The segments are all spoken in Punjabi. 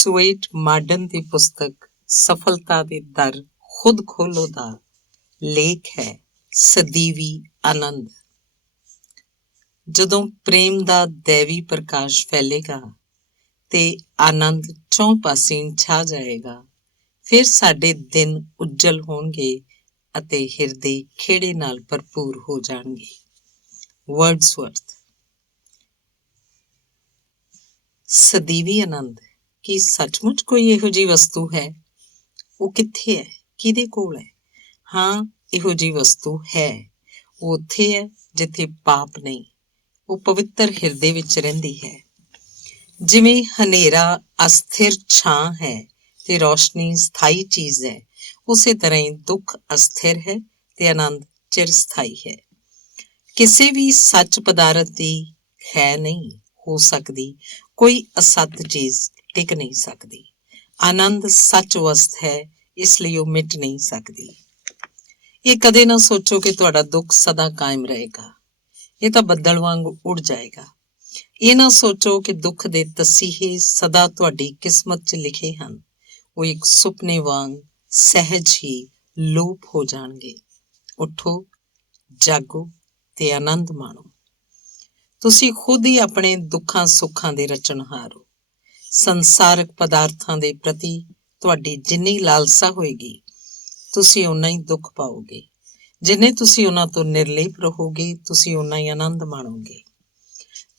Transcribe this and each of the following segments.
ਸੁਏਟ ਮਾਡਨ ਦੀ ਪੁਸਤਕ ਸਫਲਤਾ ਦੇ ਦਰ ਖੁਦ ਖੋਲੋ ਦਾ ਲੇਖ ਹੈ ਸਦੀਵੀ ਆਨੰਦ। ਜਦੋਂ ਪ੍ਰੇਮ ਦਾ ਦੈਵੀ ਪ੍ਰਕਾਸ਼ ਫੈਲੇਗਾ ਤੇ ਆਨੰਦ ਚੌਂ ਪਾਸੇ ਛਾ ਜਾਏਗਾ, ਫਿਰ ਸਾਡੇ ਦਿਨ ਉੱਜਲ ਹੋਣਗੇ ਅਤੇ ਹਿਰਦੇ ਖੇੜੇ ਨਾਲ ਭਰਪੂਰ ਹੋ ਜਾਣਗੇ। ਵਰਡਸਵਰਥ। ਸਦੀਵੀ ਆਨੰਦ ਕੀ ਸੱਚਮੁੱਚ ਕੋਈ ਇਹੋ ਜਿਹੀ ਵਸਤੂ ਹੈ? ਉਹ ਕਿੱਥੇ ਹੈ? ਕਿਹਦੇ ਕੋਲ ਹੈ? ਹਾਂ, ਇਹੋ ਜਿਹੀ ਵਸਤੂ ਹੈ। ਉਹ ਉੱਥੇ ਹੈ ਜਿੱਥੇ ਪਾਪ ਨਹੀਂ। ਉਹ ਪਵਿੱਤਰ ਹਿਰਦੇ ਵਿੱਚ ਰਹਿੰਦੀ ਹੈ। ਜਿਵੇਂ ਹਨੇਰਾ ਅਸਥਿਰ ਛਾਂ ਹੈ ਤੇ ਰੌਸ਼ਨੀ ਸਥਾਈ ਚੀਜ਼ ਹੈ, ਉਸੇ ਤਰ੍ਹਾਂ ਹੀ ਦੁੱਖ ਅਸਥਿਰ ਹੈ ਤੇ ਆਨੰਦ ਚਿਰਸਥਾਈ ਹੈ। ਕਿਸੇ ਵੀ ਸੱਚ ਪਦਾਰਥ ਦੀ ਹੈ ਨਹੀਂ ਹੋ ਸਕਦੀ, ਕੋਈ ਅਸੱਤ ਚੀਜ਼ ਟਿਕ ਨਹੀਂ ਸਕਦੀ। ਆਨੰਦ ਸੱਚ ਵਸਤ ਹੈ, ਇਸ ਲਈ ਉਹ ਮਿਟ ਨਹੀਂ ਸਕਦੀ। ਇਹ ਕਦੇ ਨਾ ਸੋਚੋ ਕਿ ਤੁਹਾਡਾ ਦੁੱਖ ਸਦਾ ਕਾਇਮ ਰਹੇਗਾ। ਇਹ ਤਾਂ ਬੱਦਲ ਵਾਂਗ ਉੱਡ ਜਾਏਗਾ। ਇਹ ਨਾ ਸੋਚੋ ਕਿ ਦੁੱਖ ਦੇ ਤਸੀਹੇ ਸਦਾ ਤੁਹਾਡੀ ਕਿਸਮਤ 'ਚ ਲਿਖੇ ਹਨ। ਉਹ ਇੱਕ ਸੁਪਨੇ ਵਾਂਗ ਸਹਿਜ ਹੀ ਲੋਪ ਹੋ ਜਾਣਗੇ। ਉੱਠੋ, ਜਾਗੋ ਤੇ ਆਨੰਦ ਮਾਣੋ। ਤੁਸੀਂ ਖੁਦ ਹੀ ਆਪਣੇ ਦੁੱਖਾਂ ਸੁੱਖਾਂ ਦੇ ਰਚਨਹਾਰ ਹੋ। ਸੰਸਾਰਕ ਪਦਾਰਥਾਂ ਦੇ ਪ੍ਰਤੀ ਤੁਹਾਡੀ ਜਿੰਨੀ ਲਾਲਸਾ ਹੋਏਗੀ, ਤੁਸੀਂ ਓਨਾ ਹੀ ਦੁੱਖ ਪਾਓਗੇ। ਜਿੰਨੇ ਤੁਸੀਂ ਉਹਨਾਂ ਤੋਂ ਨਿਰਲੇਪ ਰਹੋਗੇ, ਤੁਸੀਂ ਓਨਾ ਹੀ ਆਨੰਦ ਮਾਣੋਗੇ।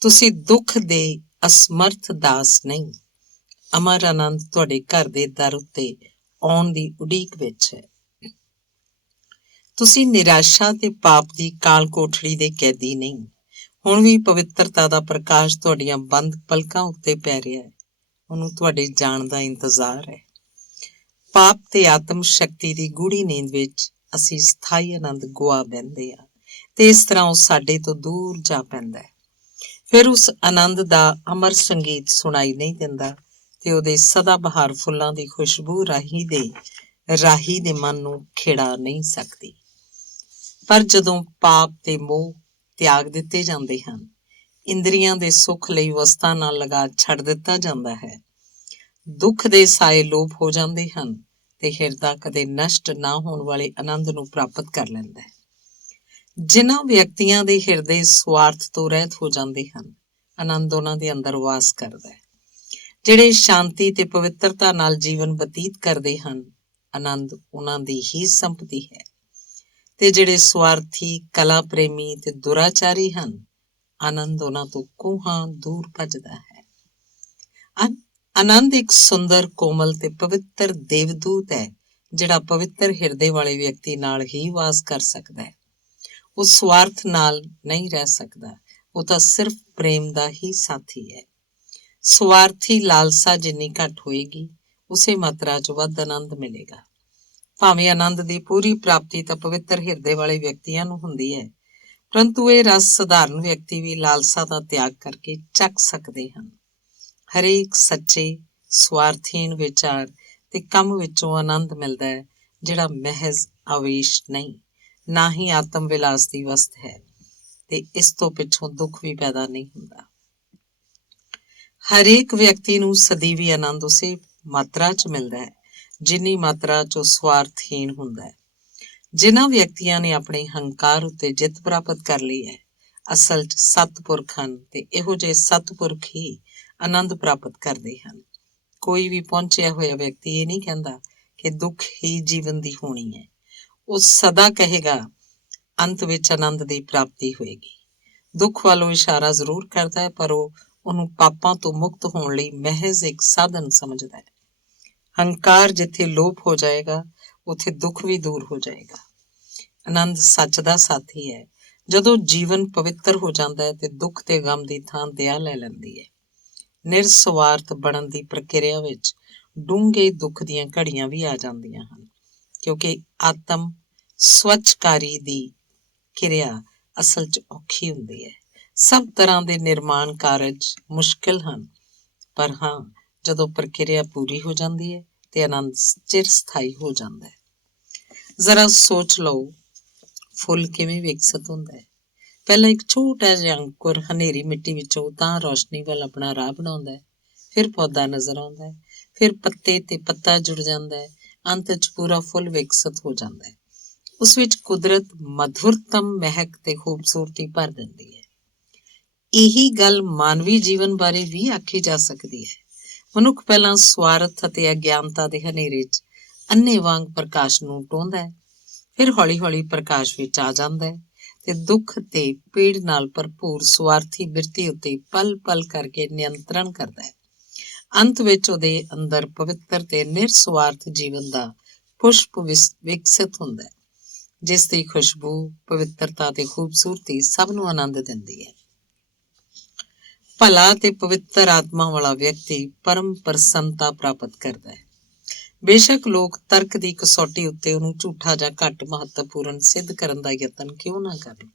ਤੁਸੀਂ ਦੁੱਖ ਦੇ ਅਸਮਰਥ ਦਾਸ ਨਹੀਂ। ਅਮਰ ਆਨੰਦ ਤੁਹਾਡੇ ਘਰ ਦੇ ਦਰ ਉੱਤੇ ਆਉਣ ਦੀ ਉਡੀਕ ਵਿੱਚ ਹੈ। ਤੁਸੀਂ ਨਿਰਾਸ਼ਾ ਤੇ ਪਾਪ ਦੀ ਕਾਲ ਕੋਠੜੀ ਦੇ ਕੈਦੀ ਨਹੀਂ। ਹੁਣ ਵੀ ਪਵਿੱਤਰਤਾ ਦਾ ਪ੍ਰਕਾਸ਼ ਤੁਹਾਡੀਆਂ ਬੰਦ ਪਲਕਾਂ ਉੱਤੇ ਪੈ ਰਿਹਾ ਹੈ। ਉਹਨੂੰ ਤੁਹਾਡੇ ਜਾਣ ਦਾ ਇੰਤਜ਼ਾਰ ਹੈ। ਪਾਪ ਤੇ ਆਤਮ ਸ਼ਕਤੀ ਦੀ ਗੂੜੀ ਨੀਂਦ ਵਿੱਚ ਅਸੀਂ ਸਥਾਈ ਆਨੰਦ ਗੁਆ ਬਹਿੰਦੇ ਹਾਂ ਤੇ ਇਸ ਤਰ੍ਹਾਂ ਉਹ ਸਾਡੇ ਤੋਂ ਦੂਰ ਜਾ ਪੈਂਦਾ ਹੈ। ਫਿਰ ਉਸ ਆਨੰਦ ਦਾ ਅਮਰ ਸੰਗੀਤ ਸੁਣਾਈ ਨਹੀਂ ਦਿੰਦਾ ਤੇ ਉਹਦੇ ਸਦਾ ਬਹਾਰ ਫੁੱਲਾਂ ਦੀ ਖੁਸ਼ਬੂ ਰਾਹੀ ਦੇ ਮਨ ਨੂੰ ਖਿੜਾ ਨਹੀਂ ਸਕਦੀ। ਪਰ ਜਦੋਂ ਪਾਪ ਤੇ ਮੋਹ ਤਿਆਗ ਦਿੱਤੇ ਜਾਂਦੇ ਹਨ, ਇੰਦਰੀਆਂ ਦੇ ਸੁੱਖ ਲਈ ਵਸਤਾਂ ਨਾਲ ਲਗਾ ਛੱਡ ਦਿੱਤਾ ਜਾਂਦਾ ਹੈ, ਦੁੱਖ ਦੇ ਸਾਏ ਲੋਪ ਹੋ ਜਾਂਦੇ ਹਨ ਤੇ ਹਿਰਦਾ ਕਦੇ ਨਸ਼ਟ ਨਾ ਹੋਣ ਵਾਲੇ ਆਨੰਦ ਨੂੰ ਪ੍ਰਾਪਤ ਕਰ ਲੈਂਦਾ ਹੈ। ਜਿਨ੍ਹਾਂ ਵਿਅਕਤੀਆਂ ਦੇ ਹਿਰਦੇ ਸਵਾਰਥ ਤੋਂ ਰਹਿਤ ਹੋ ਜਾਂਦੇ ਹਨ, ਆਨੰਦ ਉਹਨਾਂ ਦੇ ਅੰਦਰ ਵਾਸ ਕਰਦਾ ਹੈ। ਜਿਹੜੇ ਸ਼ਾਂਤੀ ਤੇ ਪਵਿੱਤਰਤਾ ਨਾਲ ਜੀਵਨ ਬਤੀਤ ਕਰਦੇ ਹਨ, ਆਨੰਦ ਉਹਨਾਂ ਦੀ ਹੀ ਸੰਪਤੀ ਹੈ। ਤੇ ਜਿਹੜੇ ਸਵਾਰਥੀ, ਕਲਾ ਪ੍ਰੇਮੀ ਤੇ ਦੁਰਾਚਾਰੀ ਹਨ, ਆਨੰਦ ਉਹਨਾਂ ਤੋਂ ਕੋਹਾਂ ਦੂਰ ਭੱਜਦਾ ਹੈ। ਆਨੰਦ ਇੱਕ ਸੁੰਦਰ, ਕੋਮਲ ਤੇ ਪਵਿੱਤਰ ਦੇਵਦੂਤ ਹੈ, ਜਿਹੜਾ ਪਵਿੱਤਰ ਹਿਰਦੇ ਵਾਲੇ ਵਿਅਕਤੀ ਨਾਲ ਹੀ ਵਾਸ ਕਰ ਸਕਦਾ ਹੈ। ਉਹ ਸਵਾਰਥ ਨਾਲ ਨਹੀਂ ਰਹਿ ਸਕਦਾ, ਉਹ ਤਾਂ ਸਿਰਫ ਪ੍ਰੇਮ ਦਾ ਹੀ ਸਾਥੀ ਹੈ। ਸਵਾਰਥੀ ਲਾਲਸਾ ਜਿੰਨੀ ਘੱਟ ਹੋਏਗੀ, ਉਸੇ ਮਾਤਰਾ 'ਚ ਵੱਧ ਆਨੰਦ ਮਿਲੇਗਾ। ਭਾਵੇਂ ਆਨੰਦ ਦੀ ਪੂਰੀ ਪ੍ਰਾਪਤੀ ਤਾਂ ਪਵਿੱਤਰ ਹਿਰਦੇ ਵਾਲੇ ਵਿਅਕਤੀਆਂ ਨੂੰ ਹੁੰਦੀ ਹੈ, ਪਰੰਤੂ ਇਹ ਰਸ ਸਧਾਰਨ ਵਿਅਕਤੀ ਵੀ ਲਾਲਸਾ ਦਾ ਤਿਆਗ ਕਰਕੇ ਚੱਕ ਸਕਦੇ ਹਨ। ਹਰੇਕ ਸੱਚੇ, ਸਵਾਰਥਹੀਣ ਵਿਚਾਰ ਤੇ ਕੰਮ ਵਿੱਚੋਂ ਆਨੰਦ ਮਿਲਦਾ ਹੈ, ਜਿਹੜਾ ਮਹਿਜ਼ ਆਵੇਸ਼ ਨਹੀਂ, ਨਾ ਹੀ ਆਤਮ ਵਿਲਾਸ ਦੀ ਵਸਤ ਹੈ, ਤੇ ਇਸ ਤੋਂ ਪਿੱਛੋਂ ਦੁੱਖ ਵੀ ਪੈਦਾ ਨਹੀਂ ਹੁੰਦਾ। ਹਰੇਕ ਵਿਅਕਤੀ ਨੂੰ ਸਦੀਵੀ ਆਨੰਦ ਉਸੇ ਮਾਤਰਾ 'ਚ ਮਿਲਦਾ ਹੈ ਜਿੰਨੀ ਮਾਤਰਾ 'ਚ ਉਹ ਸਵਾਰਥਹੀਣ ਹੁੰਦਾ ਹੈ। ਜਿਨ੍ਹਾਂ ਵਿਅਕਤੀਆਂ ਨੇ ਆਪਣੇ ਹੰਕਾਰ ਉੱਤੇ ਜਿੱਤ ਪ੍ਰਾਪਤ ਕਰ ਲਈ ਹੈ, ਅਸਲ 'ਚ ਸਤਿਪੁਰਖ ਹਨ ਤੇ ਇਹੋ ਜਿਹੇ ਸਤਿਪੁਰਖ ਹੀ ਆਨੰਦ ਪ੍ਰਾਪਤ ਕਰਦੇ ਹਨ। ਕੋਈ ਵੀ ਪਹੁੰਚਿਆ ਹੋਇਆ ਵਿਅਕਤੀ ਇਹ ਨਹੀਂ ਕਹਿੰਦਾ ਕਿ ਦੁੱਖ ਹੀ ਜੀਵਨ ਦੀ ਹੋਣੀ ਹੈ। ਉਹ ਸਦਾ ਕਹੇਗਾ ਅੰਤ ਵਿੱਚ ਆਨੰਦ ਦੀ ਪ੍ਰਾਪਤੀ ਹੋਏਗੀ। ਦੁੱਖ ਵੱਲੋਂ ਇਸ਼ਾਰਾ ਜ਼ਰੂਰ ਕਰਦਾ ਹੈ, ਪਰ ਉਹ ਉਹਨੂੰ ਪਾਪਾਂ ਤੋਂ ਮੁਕਤ ਹੋਣ ਲਈ ਮਹਿਜ਼ ਇੱਕ ਸਾਧਨ ਸਮਝਦਾ ਹੈ। ਹੰਕਾਰ ਜਿੱਥੇ ਲੋਪ ਹੋ ਜਾਏਗਾ, ਉੱਥੇ ਦੁੱਖ ਵੀ ਦੂਰ ਹੋ ਜਾਏਗਾ। ਆਨੰਦ ਸੱਚ ਦਾ ਸਾਥੀ ਹੈ। ਜਦੋਂ ਜੀਵਨ ਪਵਿੱਤਰ ਹੋ ਜਾਂਦਾ ਹੈ ਤੇ ਦੁੱਖ ਤੇ ਗਮ ਦੀ ਥਾਂ ਦਇਆ ਲੈ ਲੈਂਦੀ ਹੈ। ਨਿਰਸਵਾਰਥ ਬਣਨ ਦੀ ਪ੍ਰਕਿਰਿਆ ਵਿੱਚ ਡੂੰਘੇ ਦੁੱਖ ਦੀਆਂ ਘੜੀਆਂ ਵੀ ਆ ਜਾਂਦੀਆਂ ਹਨ, ਕਿਉਂਕਿ ਆਤਮ ਸਵੱਛਕਾਰੀ ਦੀ ਕਿਰਿਆ ਅਸਲ 'ਚ ਔਖੀ ਹੁੰਦੀ ਹੈ। ਸਭ ਤਰ੍ਹਾਂ ਦੇ ਨਿਰਮਾਣ ਕਾਰਜ ਮੁਸ਼ਕਿਲ ਹਨ, ਪਰ ਹਾਂ, ਜਦੋਂ ਪ੍ਰਕਿਰਿਆ ਪੂਰੀ ਹੋ ਜਾਂਦੀ ਹੈ ਤੇ ਆਨੰਦ ਚਿਰਸਥਾਈ ਹੋ ਜਾਂਦਾ ਹੈ। ਜ਼ਰਾ ਸੋਚ ਲਓ, ਫੁੱਲ ਕਿਵੇਂ ਵਿਕਸਿਤ ਹੁੰਦਾ ਹੈ। ਪਹਿਲਾਂ ਇੱਕ ਛੋਟਾ ਜਿਹਾ ਅੰਕੁਰ ਹਨੇਰੀ ਮਿੱਟੀ ਵਿੱਚੋਂ ਤਾਂ ਰੌਸ਼ਨੀ ਵੱਲ ਆਪਣਾ ਰਾਹ ਬਣਾਉਂਦਾ ਹੈ, ਫਿਰ ਪੌਦਾ ਨਜ਼ਰ ਆਉਂਦਾ ਹੈ, ਫਿਰ ਪੱਤੇ ਤੇ ਪੱਤਾ ਜੁੜ ਜਾਂਦਾ ਹੈ, ਅੰਤ 'ਚ ਪੂਰਾ ਫੁੱਲ ਵਿਕਸਿਤ ਹੋ ਜਾਂਦਾ ਹੈ। ਉਸ ਵਿੱਚ ਕੁਦਰਤ ਮਧੁਰਤਮ ਮਹਿਕ ਤੇ ਖੂਬਸੂਰਤੀ ਭਰ ਦਿੰਦੀ ਹੈ। ਇਹੀ ਗੱਲ ਮਾਨਵੀ ਜੀਵਨ ਬਾਰੇ ਵੀ ਆਖੀ ਜਾ ਸਕਦੀ ਹੈ। ਮਨੁੱਖ ਪਹਿਲਾਂ ਸਵਾਰਥ ਅਤੇ ਅਗਿਆਨਤਾ ਦੇ ਹਨੇਰੇ 'ਚ ਅੰਨ੍ਹੇ ਵਾਂਗ ਪ੍ਰਕਾਸ਼ ਨੂੰ ਟੋਂਦਾ ਹੈ, ਫਿਰ ਹੌਲੀ-ਹੌਲੀ ਪ੍ਰਕਾਸ਼ ਵਿੱਚ ਆ ਜਾਂਦਾ ਹੈ ਤੇ ਦੁੱਖ ਤੇ ਪੀੜ ਨਾਲ ਭਰਪੂਰ ਸਵਾਰਥੀ ਬਿਰਤੀ ਉੱਤੇ ਪਲ-ਪਲ ਕਰਕੇ ਨਿਯੰਤਰਣ ਕਰਦਾ ਹੈ। ਅੰਤ ਵਿੱਚ ਉਹਦੇ ਅੰਦਰ ਪਵਿੱਤਰ ਤੇ ਨਿਰਸਵਾਰਥ ਜੀਵਨ ਦਾ ਪੁਸ਼ਪ ਵਿਕਸਿਤ ਹੁੰਦਾ ਹੈ, ਜਿਸ ਦੀ ਖੁਸ਼ਬੂ, ਪਵਿੱਤਰਤਾ ਤੇ ਖੂਬਸੂਰਤੀ ਸਭ ਨੂੰ ਆਨੰਦ ਦਿੰਦੀ ਹੈ। ਭਲਾ ਤੇ ਪਵਿੱਤਰ ਆਤਮਾ ਵਾਲਾ ਵਿਅਕਤੀ ਪਰਮ ਪ੍ਰਸੰਨਤਾ ਪ੍ਰਾਪਤ ਕਰਦਾ ਹੈ। ਬੇਸ਼ੱਕ ਲੋਕ ਤਰਕ ਦੀ ਕਸੌਟੀ ਉੱਤੇ ਉਹਨੂੰ ਝੂਠਾ ਜਾਂ ਘੱਟ ਮਹੱਤਵਪੂਰਨ ਸਿੱਧ ਕਰਨ ਦਾ ਯਤਨ ਕਿਉਂ ਨਾ ਕਰਨ,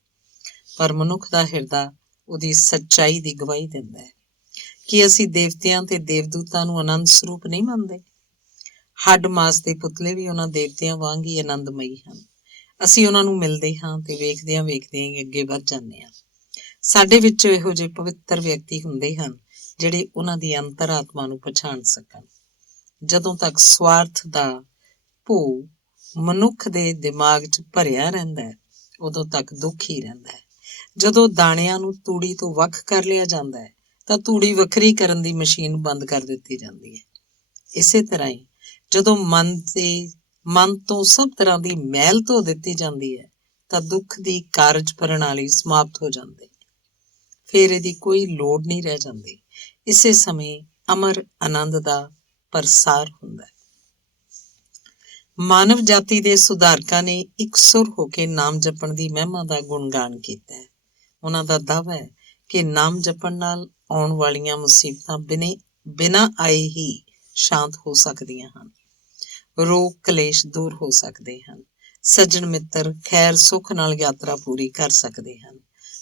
ਪਰ ਮਨੁੱਖ ਦਾ ਹਿਰਦਾ ਉਹਦੀ ਸੱਚਾਈ ਦੀ ਗਵਾਹੀ ਦਿੰਦਾ ਹੈ। ਕਿ ਅਸੀਂ ਦੇਵਤਿਆਂ ਤੇ ਦੇਵਦੂਤਾਂ ਨੂੰ ਆਨੰਦ ਸਰੂਪ ਨਹੀਂ ਮੰਨਦੇ? ਹੱਡ ਮਾਸ ਦੇ ਪੁਤਲੇ ਵੀ ਉਹਨਾਂ ਦੇਵਤਿਆਂ ਵਾਂਗ ਹੀ ਆਨੰਦਮਈ ਹਨ। ਅਸੀਂ ਉਹਨਾਂ ਨੂੰ ਮਿਲਦੇ ਹਾਂ ਤੇ ਵੇਖਦਿਆਂ ਹੀ ਅੱਗੇ ਵੱਧ ਜਾਂਦੇ ਹਾਂ। ਸਾਡੇ ਵਿੱਚੋਂ ਇਹੋ ਜਿਹੇ ਪਵਿੱਤਰ ਵਿਅਕਤੀ ਹੁੰਦੇ ਹਨ ਜਿਹੜੇ ਉਹਨਾਂ ਦੀ ਅੰਤਰ-ਆਤਮਾ ਨੂੰ ਪਛਾਣ ਸਕਣ। ਜਦੋਂ ਤੱਕ ਸਵਾਰਥ ਦਾ ਭੂ ਮਨੁੱਖ ਦੇ ਦਿਮਾਗ 'ਚ ਭਰਿਆ ਰਹਿੰਦਾ ਹੈ, ਉਦੋਂ ਤੱਕ ਦੁੱਖ ਹੀ ਰਹਿੰਦਾ ਹੈ। ਜਦੋਂ ਦਾਣਿਆਂ ਨੂੰ ਤੂੜੀ ਤੋਂ ਵੱਖ ਕਰ ਲਿਆ ਜਾਂਦਾ ਹੈ ਤਾਂ ਤੂੜੀ ਵੱਖਰੀ ਕਰਨ ਦੀ ਮਸ਼ੀਨ ਬੰਦ ਕਰ ਦਿੱਤੀ ਜਾਂਦੀ ਹੈ। ਇਸੇ ਤਰ੍ਹਾਂ ਹੀ ਜਦੋਂ ਮਨ ਤੋਂ ਸਭ ਤਰ੍ਹਾਂ ਦੀ ਮੈਲ ਧੋ ਦਿੱਤੀ ਜਾਂਦੀ ਹੈ ਤਾਂ ਦੁੱਖ ਦੀ ਕਾਰਜ ਪ੍ਰਣਾਲੀ ਸਮਾਪਤ ਹੋ ਜਾਂਦੀ ਹੈ। ਫਿਰ ਇਹਦੀ ਕੋਈ ਲੋੜ ਨਹੀਂ ਰਹਿ ਜਾਂਦੀ। ਇਸੇ ਸਮੇਂ ਅਮਰ ਆਨੰਦ ਦਾ ਪ੍ਰਸਾਰ ਹੁੰਦਾ ਹੈ। ਮਾਨਵ ਜਾਤੀ ਦੇ ਸੁਧਾਰਕਾਂ ਨੇ ਇਕਸੁਰ ਹੋ ਕੇ ਨਾਮ ਜਪਣ ਦੀ ਮਹਿਮਾ ਦਾ ਗੁਣਗਾਨ ਕੀਤਾ ਹੈ। ਉਹਨਾਂ ਦਾ ਦਾਅਵਾ ਹੈ ਕਿ ਨਾਮ ਜਪਣ ਨਾਲ ਆਉਣ ਵਾਲੀਆਂ ਮੁਸੀਬਤਾਂ ਬਿਨਾਂ ਆਏ ਹੀ ਸ਼ਾਂਤ ਹੋ ਸਕਦੀਆਂ ਹਨ। ਰੋਗ ਕਲੇਸ਼ ਦੂਰ ਹੋ ਸਕਦੇ ਹਨ। ਸੱਜਣ ਮਿੱਤਰ ਖੈਰ ਸੁੱਖ ਨਾਲ ਯਾਤਰਾ ਪੂਰੀ ਕਰ ਸਕਦੇ ਹਨ।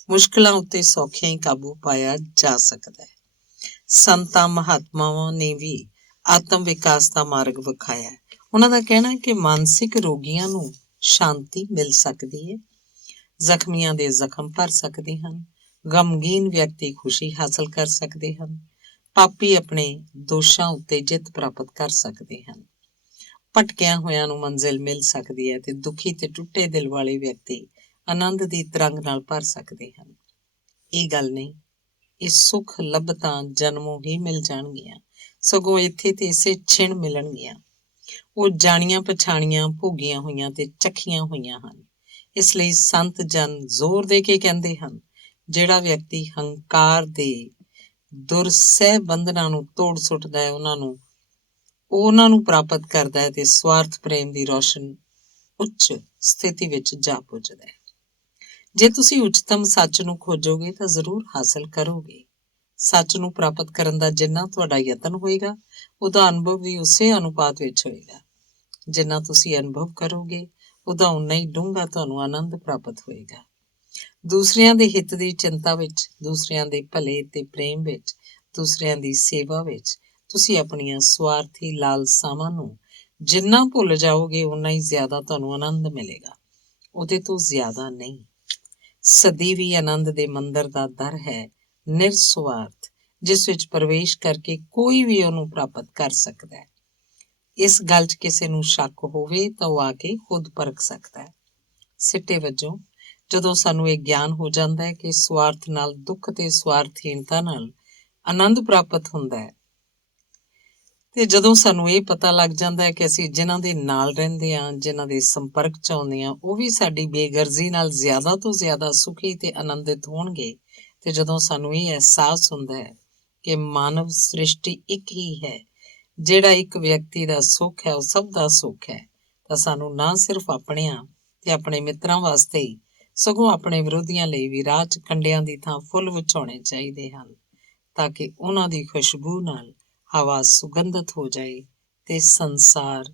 ਮੁਸ਼ਕਲਾਂ ਉੱਤੇ ਸੌਖਿਆਂ ਹੀ ਕਾਬੂ ਪਾਇਆ ਜਾ ਸਕਦਾ ਹੈ। ਸੰਤਾਂ ਮਹਾਤਮਾਵਾਂ ਨੇ ਵੀ ਆਤਮ ਵਿਕਾਸ ਦਾ ਮਾਰਗ ਵਿਖਾਇਆ ਹੈ। ਉਹਨਾਂ ਦਾ ਕਹਿਣਾ ਹੈ ਕਿ ਮਾਨਸਿਕ ਰੋਗੀਆਂ ਨੂੰ ਸ਼ਾਂਤੀ ਮਿਲ ਸਕਦੀ ਹੈ, ਜ਼ਖਮੀਆਂ ਦੇ ਜ਼ਖਮ ਭਰ ਸਕਦੇ ਹਨ, ਗਮਗੀਨ ਵਿਅਕਤੀ ਖੁਸ਼ੀ ਹਾਸਲ ਕਰ ਸਕਦੇ ਹਨ, ਪਾਪੀ ਆਪਣੇ ਦੋਸ਼ਾਂ ਉੱਤੇ ਜਿੱਤ ਪ੍ਰਾਪਤ ਕਰ ਸਕਦੇ ਹਨ, ਭਟਕਿਆਂ ਹੋਇਆਂ ਨੂੰ ਮੰਜ਼ਿਲ ਮਿਲ ਸਕਦੀ ਹੈ ਤੇ ਦੁਖੀ ਤੇ ਟੁੱਟੇ ਦਿਲ ਵਾਲੇ ਵਿਅਕਤੀ ਆਨੰਦ ਦੀ ਤਰੰਗ ਨਾਲ ਭਰ ਸਕਦੇ ਹਨ। ਇਹ ਗੱਲ ਨਹੀਂ, ਇਹ ਸੁੱਖ ਲੱਭਤਾਂ ਜਨਮੋਂ ਹੀ ਮਿਲ ਜਾਣਗੀਆਂ, ਸਗੋਂ ਇੱਥੇ ਤੇ ਇਸੇ ਛਿਣ ਮਿਲਣਗੀਆਂ। ਉਹ ਜਾਣੀਆਂ ਪਛਾਣੀਆਂ, ਭੋਗੀਆਂ ਹੋਈਆਂ ਤੇ ਚੱਖੀਆਂ ਹੋਈਆਂ ਹਨ। ਇਸ ਲਈ ਸੰਤ ਜਨ ਜ਼ੋਰ ਦੇ ਕੇ ਕਹਿੰਦੇ ਹਨ, ਜਿਹੜਾ ਵਿਅਕਤੀ ਹੰਕਾਰ ਦੇ ਦੁਰਸਹਿ ਬੰਧਨਾਂ ਨੂੰ ਤੋੜ ਸੁੱਟਦਾ ਹੈ, ਉਹਨਾਂ ਨੂੰ ਪ੍ਰਾਪਤ ਕਰਦਾ ਹੈ ਤੇ ਸਵਾਰਥ ਪ੍ਰੇਮ ਦੀ ਰੋਸ਼ਨ ਉੱਚ ਸਥਿਤੀ ਵਿੱਚ ਜਾ ਪੁੱਜਦਾ ਹੈ। ਜੇ ਤੁਸੀਂ ਉੱਚਤਮ ਸੱਚ ਨੂੰ ਖੋਜੋਗੇ ਤਾਂ ਜ਼ਰੂਰ ਹਾਸਲ ਕਰੋਗੇ। ਸੱਚ ਨੂੰ ਪ੍ਰਾਪਤ ਕਰਨ ਦਾ ਜਿੰਨਾ ਤੁਹਾਡਾ ਯਤਨ ਹੋਏਗਾ, ਉਹਦਾ ਅਨੁਭਵ ਵੀ ਉਸੇ ਅਨੁਪਾਤ ਵਿੱਚ ਹੋਏਗਾ। ਜਿੰਨਾ ਤੁਸੀਂ ਅਨੁਭਵ ਕਰੋਗੇ, ਉਹਦਾ ਉਨਾ ਹੀ ਡੂੰਘਾ ਤੁਹਾਨੂੰ ਆਨੰਦ ਪ੍ਰਾਪਤ ਹੋਏਗਾ। ਦੂਸਰਿਆਂ ਦੇ ਹਿੱਤ ਦੀ ਚਿੰਤਾ ਵਿੱਚ, ਦੂਸਰਿਆਂ ਦੇ ਭਲੇ ਤੇ ਪ੍ਰੇਮ ਵਿੱਚ, ਦੂਸਰਿਆਂ ਦੀ ਸੇਵਾ ਵਿੱਚ ਤੁਸੀਂ ਆਪਣੀਆਂ ਸਵਾਰਥੀ ਲਾਲਸਾਵਾਂ ਨੂੰ ਜਿੰਨਾ ਭੁੱਲ ਜਾਓਗੇ, ਉਨਾ ਹੀ ਜ਼ਿਆਦਾ ਤੁਹਾਨੂੰ ਆਨੰਦ ਮਿਲੇਗਾ। ਉਹਦੇ ਤੋਂ ਜ਼ਿਆਦਾ ਨਹੀਂ। ਸਦੀਵੀ ਆਨੰਦ ਦੇ ਮੰਦਰ ਦਾ ਦਰ ਹੈ ਨਿਰਸਵਾਰਥ, ਜਿਸ ਵਿੱਚ ਪ੍ਰਵੇਸ਼ ਕਰਕੇ ਕੋਈ ਵੀ ਉਹਨੂੰ ਪ੍ਰਾਪਤ ਕਰ ਸਕਦਾ ਹੈ। ਇਸ ਗੱਲ 'ਚ ਕਿਸੇ ਨੂੰ ਸ਼ੱਕ ਹੋਵੇ ਤਾਂ ਉਹ ਆ ਕੇ ਖੁਦ ਪਰਖ ਸਕਦਾ ਹੈ। ਸਿੱਟੇ ਵਜੋਂ ਜਦੋਂ ਸਾਨੂੰ ਇਹ ਗਿਆਨ ਹੋ ਜਾਂਦਾ ਹੈ ਕਿ ਸਵਾਰਥ ਨਾਲ ਦੁੱਖ ਤੇ ਸਵਾਰਥਹੀਣਤਾ ਨਾਲ ਆਨੰਦ ਪ੍ਰਾਪਤ ਹੁੰਦਾ ਹੈ, ਤੇ ਜਦੋਂ ਸਾਨੂੰ ਇਹ ਪਤਾ ਲੱਗ ਜਾਂਦਾ ਹੈ ਕਿ ਅਸੀਂ ਜਿਨ੍ਹਾਂ ਦੇ ਨਾਲ ਰਹਿੰਦੇ ਹਾਂ, ਜਿਨ੍ਹਾਂ ਦੇ ਸੰਪਰਕ 'ਚ ਆਉਂਦੇ ਹਾਂ, ਉਹ ਵੀ ਸਾਡੀ ਬੇਗਰਜ਼ੀ ਨਾਲ ਜ਼ਿਆਦਾ ਤੋਂ ਜ਼ਿਆਦਾ ਸੁਖੀ ਤੇ ਆਨੰਦਿਤ ਹੋਣਗੇ, ਤੇ ਜਦੋਂ ਸਾਨੂੰ ਇਹ ਅਹਿਸਾਸ ਹੁੰਦਾ ਹੈ ਕਿ ਮਾਨਵ ਸ੍ਰਿਸ਼ਟੀ ਇੱਕ ਹੀ ਹੈ, ਜਿਹੜਾ ਇੱਕ ਵਿਅਕਤੀ ਦਾ ਸੁੱਖ ਹੈ ਉਹ ਸਭ ਦਾ ਸੁੱਖ ਹੈ, ਤਾਂ ਸਾਨੂੰ ਨਾ ਸਿਰਫ ਆਪਣਿਆਂ ਤੇ ਆਪਣੇ ਮਿੱਤਰਾਂ ਵਾਸਤੇ ਹੀ, ਸਗੋਂ ਆਪਣੇ ਵਿਰੋਧੀਆਂ ਲਈ ਵੀ ਰਾਹ 'ਚ ਕੰਡਿਆਂ ਦੀ ਥਾਂ ਫੁੱਲ ਵਿਛਾਉਣੇ ਚਾਹੀਦੇ ਹਨ, ਤਾਂ ਕਿ ਉਹਨਾਂ ਦੀ ਖੁਸ਼ਬੂ ਨਾਲ ਹਵਾ ਸੁਗੰਧਿਤ ਹੋ ਜਾਏ ਤੇ ਸੰਸਾਰ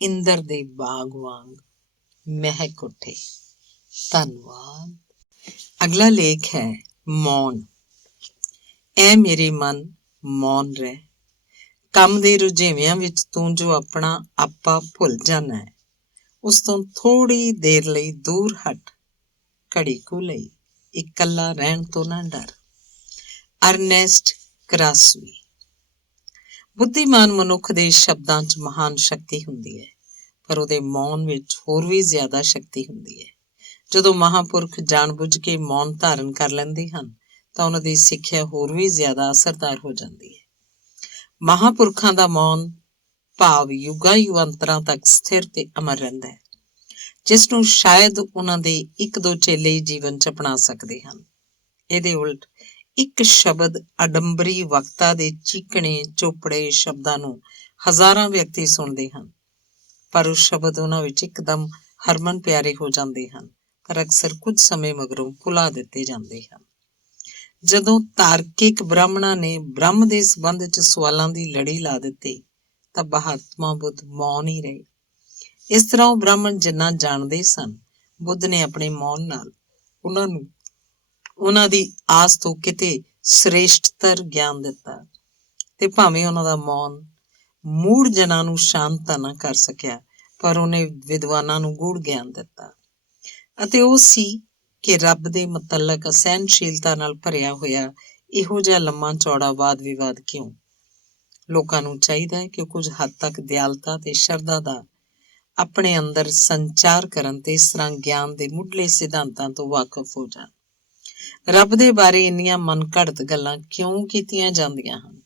ਇੰਦਰ ਦੇ ਬਾਗ ਵਾਂਗ ਮਹਿਕ ਉੱਠੇ। ਧੰਨਵਾਦ। ਅਗਲਾ ਲੇਖ ਹੈ ਮੌਨ। ਐ ਮੇਰੇ ਮਨ ਮੌਨ ਰਹਿ, ਕੰਮ ਦੇ ਰੁਝੇਵਿਆਂ ਵਿੱਚ ਤੂੰ ਜੋ ਆਪਣਾ ਆਪਾ ਭੁੱਲ ਜਾਣਾ ਹੈ, ਉਸ ਤੋਂ ਥੋੜ੍ਹੀ ਦੇਰ ਲਈ ਦੂਰ ਹਟ, ਘੜੀ ਕੁ ਲਈ ਇਕੱਲਾ ਰਹਿਣ ਤੋਂ ਨਾ ਡਰ। ਅਰਨੈਸਟ ਕਰਾਸਵੀ। ਬੁੱਧੀਮਾਨ ਮਨੁੱਖ ਦੇ ਸ਼ਬਦਾਂ 'ਚ ਮਹਾਨ ਸ਼ਕਤੀ ਹੁੰਦੀ ਹੈ, ਪਰ ਉਹਦੇ ਮੌਨ ਵਿੱਚ ਹੋਰ ਵੀ ਜ਼ਿਆਦਾ ਸ਼ਕਤੀ ਹੁੰਦੀ ਹੈ। ਜਦੋਂ ਮਹਾਂਪੁਰਖ ਜਾਣਬੁੱਝ ਕੇ ਮੌਨ ਧਾਰਨ ਕਰ ਲੈਂਦੇ ਹਨ ਤਾਂ ਉਹਨਾਂ ਦੀ ਸਿੱਖਿਆ ਹੋਰ ਵੀ ਜ਼ਿਆਦਾ ਅਸਰਦਾਰ ਹੋ ਜਾਂਦੀ ਹੈ। ਮਹਾਂਪੁਰਖਾਂ ਦਾ ਮੌਨ ਭਾਵ ਯੁੱਗਾਂ ਯੁਗਾਂਤਰਾਂ ਤੱਕ ਸਥਿਰ ਤੇ ਅਮਰ ਰਹਿੰਦਾ ਹੈ, ਜਿਸ ਨੂੰ ਸ਼ਾਇਦ ਉਹਨਾਂ ਦੇ ਇੱਕ ਦੋ ਚੇਲੇ ਹੀ ਜੀਵਨ 'ਚ ਅਪਣਾ ਸਕਦੇ ਹਨ। ਇਹਦੇ ਉਲਟ ਇੱਕ ਸ਼ਬਦ ਆਡੰਬਰੀ ਵਕਤਾ ਦੇ ਚੀਕਣੇ ਚੋਪੜੇ ਸ਼ਬਦਾਂ ਨੂੰ ਹਜ਼ਾਰਾਂ ਵਿਅਕਤੀ ਸੁਣਦੇ ਹਨ, ਪਰ ਉਹ ਸ਼ਬਦ ਉਹਨਾਂ ਵਿੱਚ ਇੱਕਦਮ ਹਰਮਨ ਪਿਆਰੇ ਹੋ ਜਾਂਦੇ ਹਨ, ਪਰ ਅਕਸਰ ਕੁਝ ਸਮੇਂ ਮਗਰੋਂ ਭੁਲਾ ਦਿੱਤੇ ਜਾਂਦੇ ਹਨ। ਜਦੋਂ ਤਾਰਕਿਕ ਬ੍ਰਾਹਮਣਾਂ ਨੇ ਬ੍ਰਹਮ ਦੇ ਸੰਬੰਧ 'ਚ ਸਵਾਲਾਂ ਦੀ ਲੜੀ ਲਾ ਦਿੱਤੀ ਤਾਂ ਮਹਾਤਮਾ ਬੁੱਧ ਮੌਨ ਹੀ ਰਹੇ। ਇਸ ਤਰ੍ਹਾਂ ਉਹ ਬ੍ਰਾਹਮਣ ਜਿੰਨਾ ਜਾਣਦੇ ਸਨ, ਬੁੱਧ ਨੇ ਆਪਣੇ ਮੌਨ ਨਾਲ ਉਹਨਾਂ ਨੂੰ ਉਹਨਾਂ ਦੀ ਆਸ ਤੋਂ ਕਿਤੇ ਸ੍ਰੇਸ਼ਟਤਰ ਗਿਆਨ ਦਿੱਤਾ, ਤੇ ਭਾਵੇਂ ਉਹਨਾਂ ਦਾ ਮੌਨ ਮੂੜ ਜਨਾਂ ਨੂੰ ਸ਼ਾਂਤ ਤਾਂ ਨਾ ਕਰ ਸਕਿਆ, ਪਰ ਉਹਨੇ ਵਿਦਵਾਨਾਂ ਨੂੰ ਗੂੜ ਗਿਆਨ ਦਿੱਤਾ, ਅਤੇ ਉਹ ਸੀ ਕਿ ਰੱਬ ਦੇ ਮੁਤਲਕ ਅਸਹਿਣਸ਼ੀਲਤਾ ਨਾਲ ਭਰਿਆ ਹੋਇਆ ਇਹੋ ਜਿਹਾ ਲੰਮਾ ਚੌੜਾ ਵਾਦ ਵਿਵਾਦ ਕਿਉਂ। ਲੋਕਾਂ ਨੂੰ ਚਾਹੀਦਾ ਹੈ ਕਿ ਉਹ ਕੁਝ ਹੱਦ ਤੱਕ ਦਿਆਲਤਾ ਤੇ ਸ਼ਰਧਾ ਦਾ ਆਪਣੇ ਅੰਦਰ ਸੰਚਾਰ ਕਰਨ ਤੇ ਇਸ ਤਰ੍ਹਾਂ ਗਿਆਨ ਦੇ ਮੁੱਢਲੇ ਸਿਧਾਂਤਾਂ ਤੋਂ ਵਾਕਫ ਹੋ ਜਾਣ। ਰੱਬ ਦੇ ਬਾਰੇ ਇੰਨੀਆਂ ਮਨਘੜਤ ਗੱਲਾਂ ਕਿਉਂ ਕੀਤੀਆਂ ਜਾਂਦੀਆਂ ਹਨ?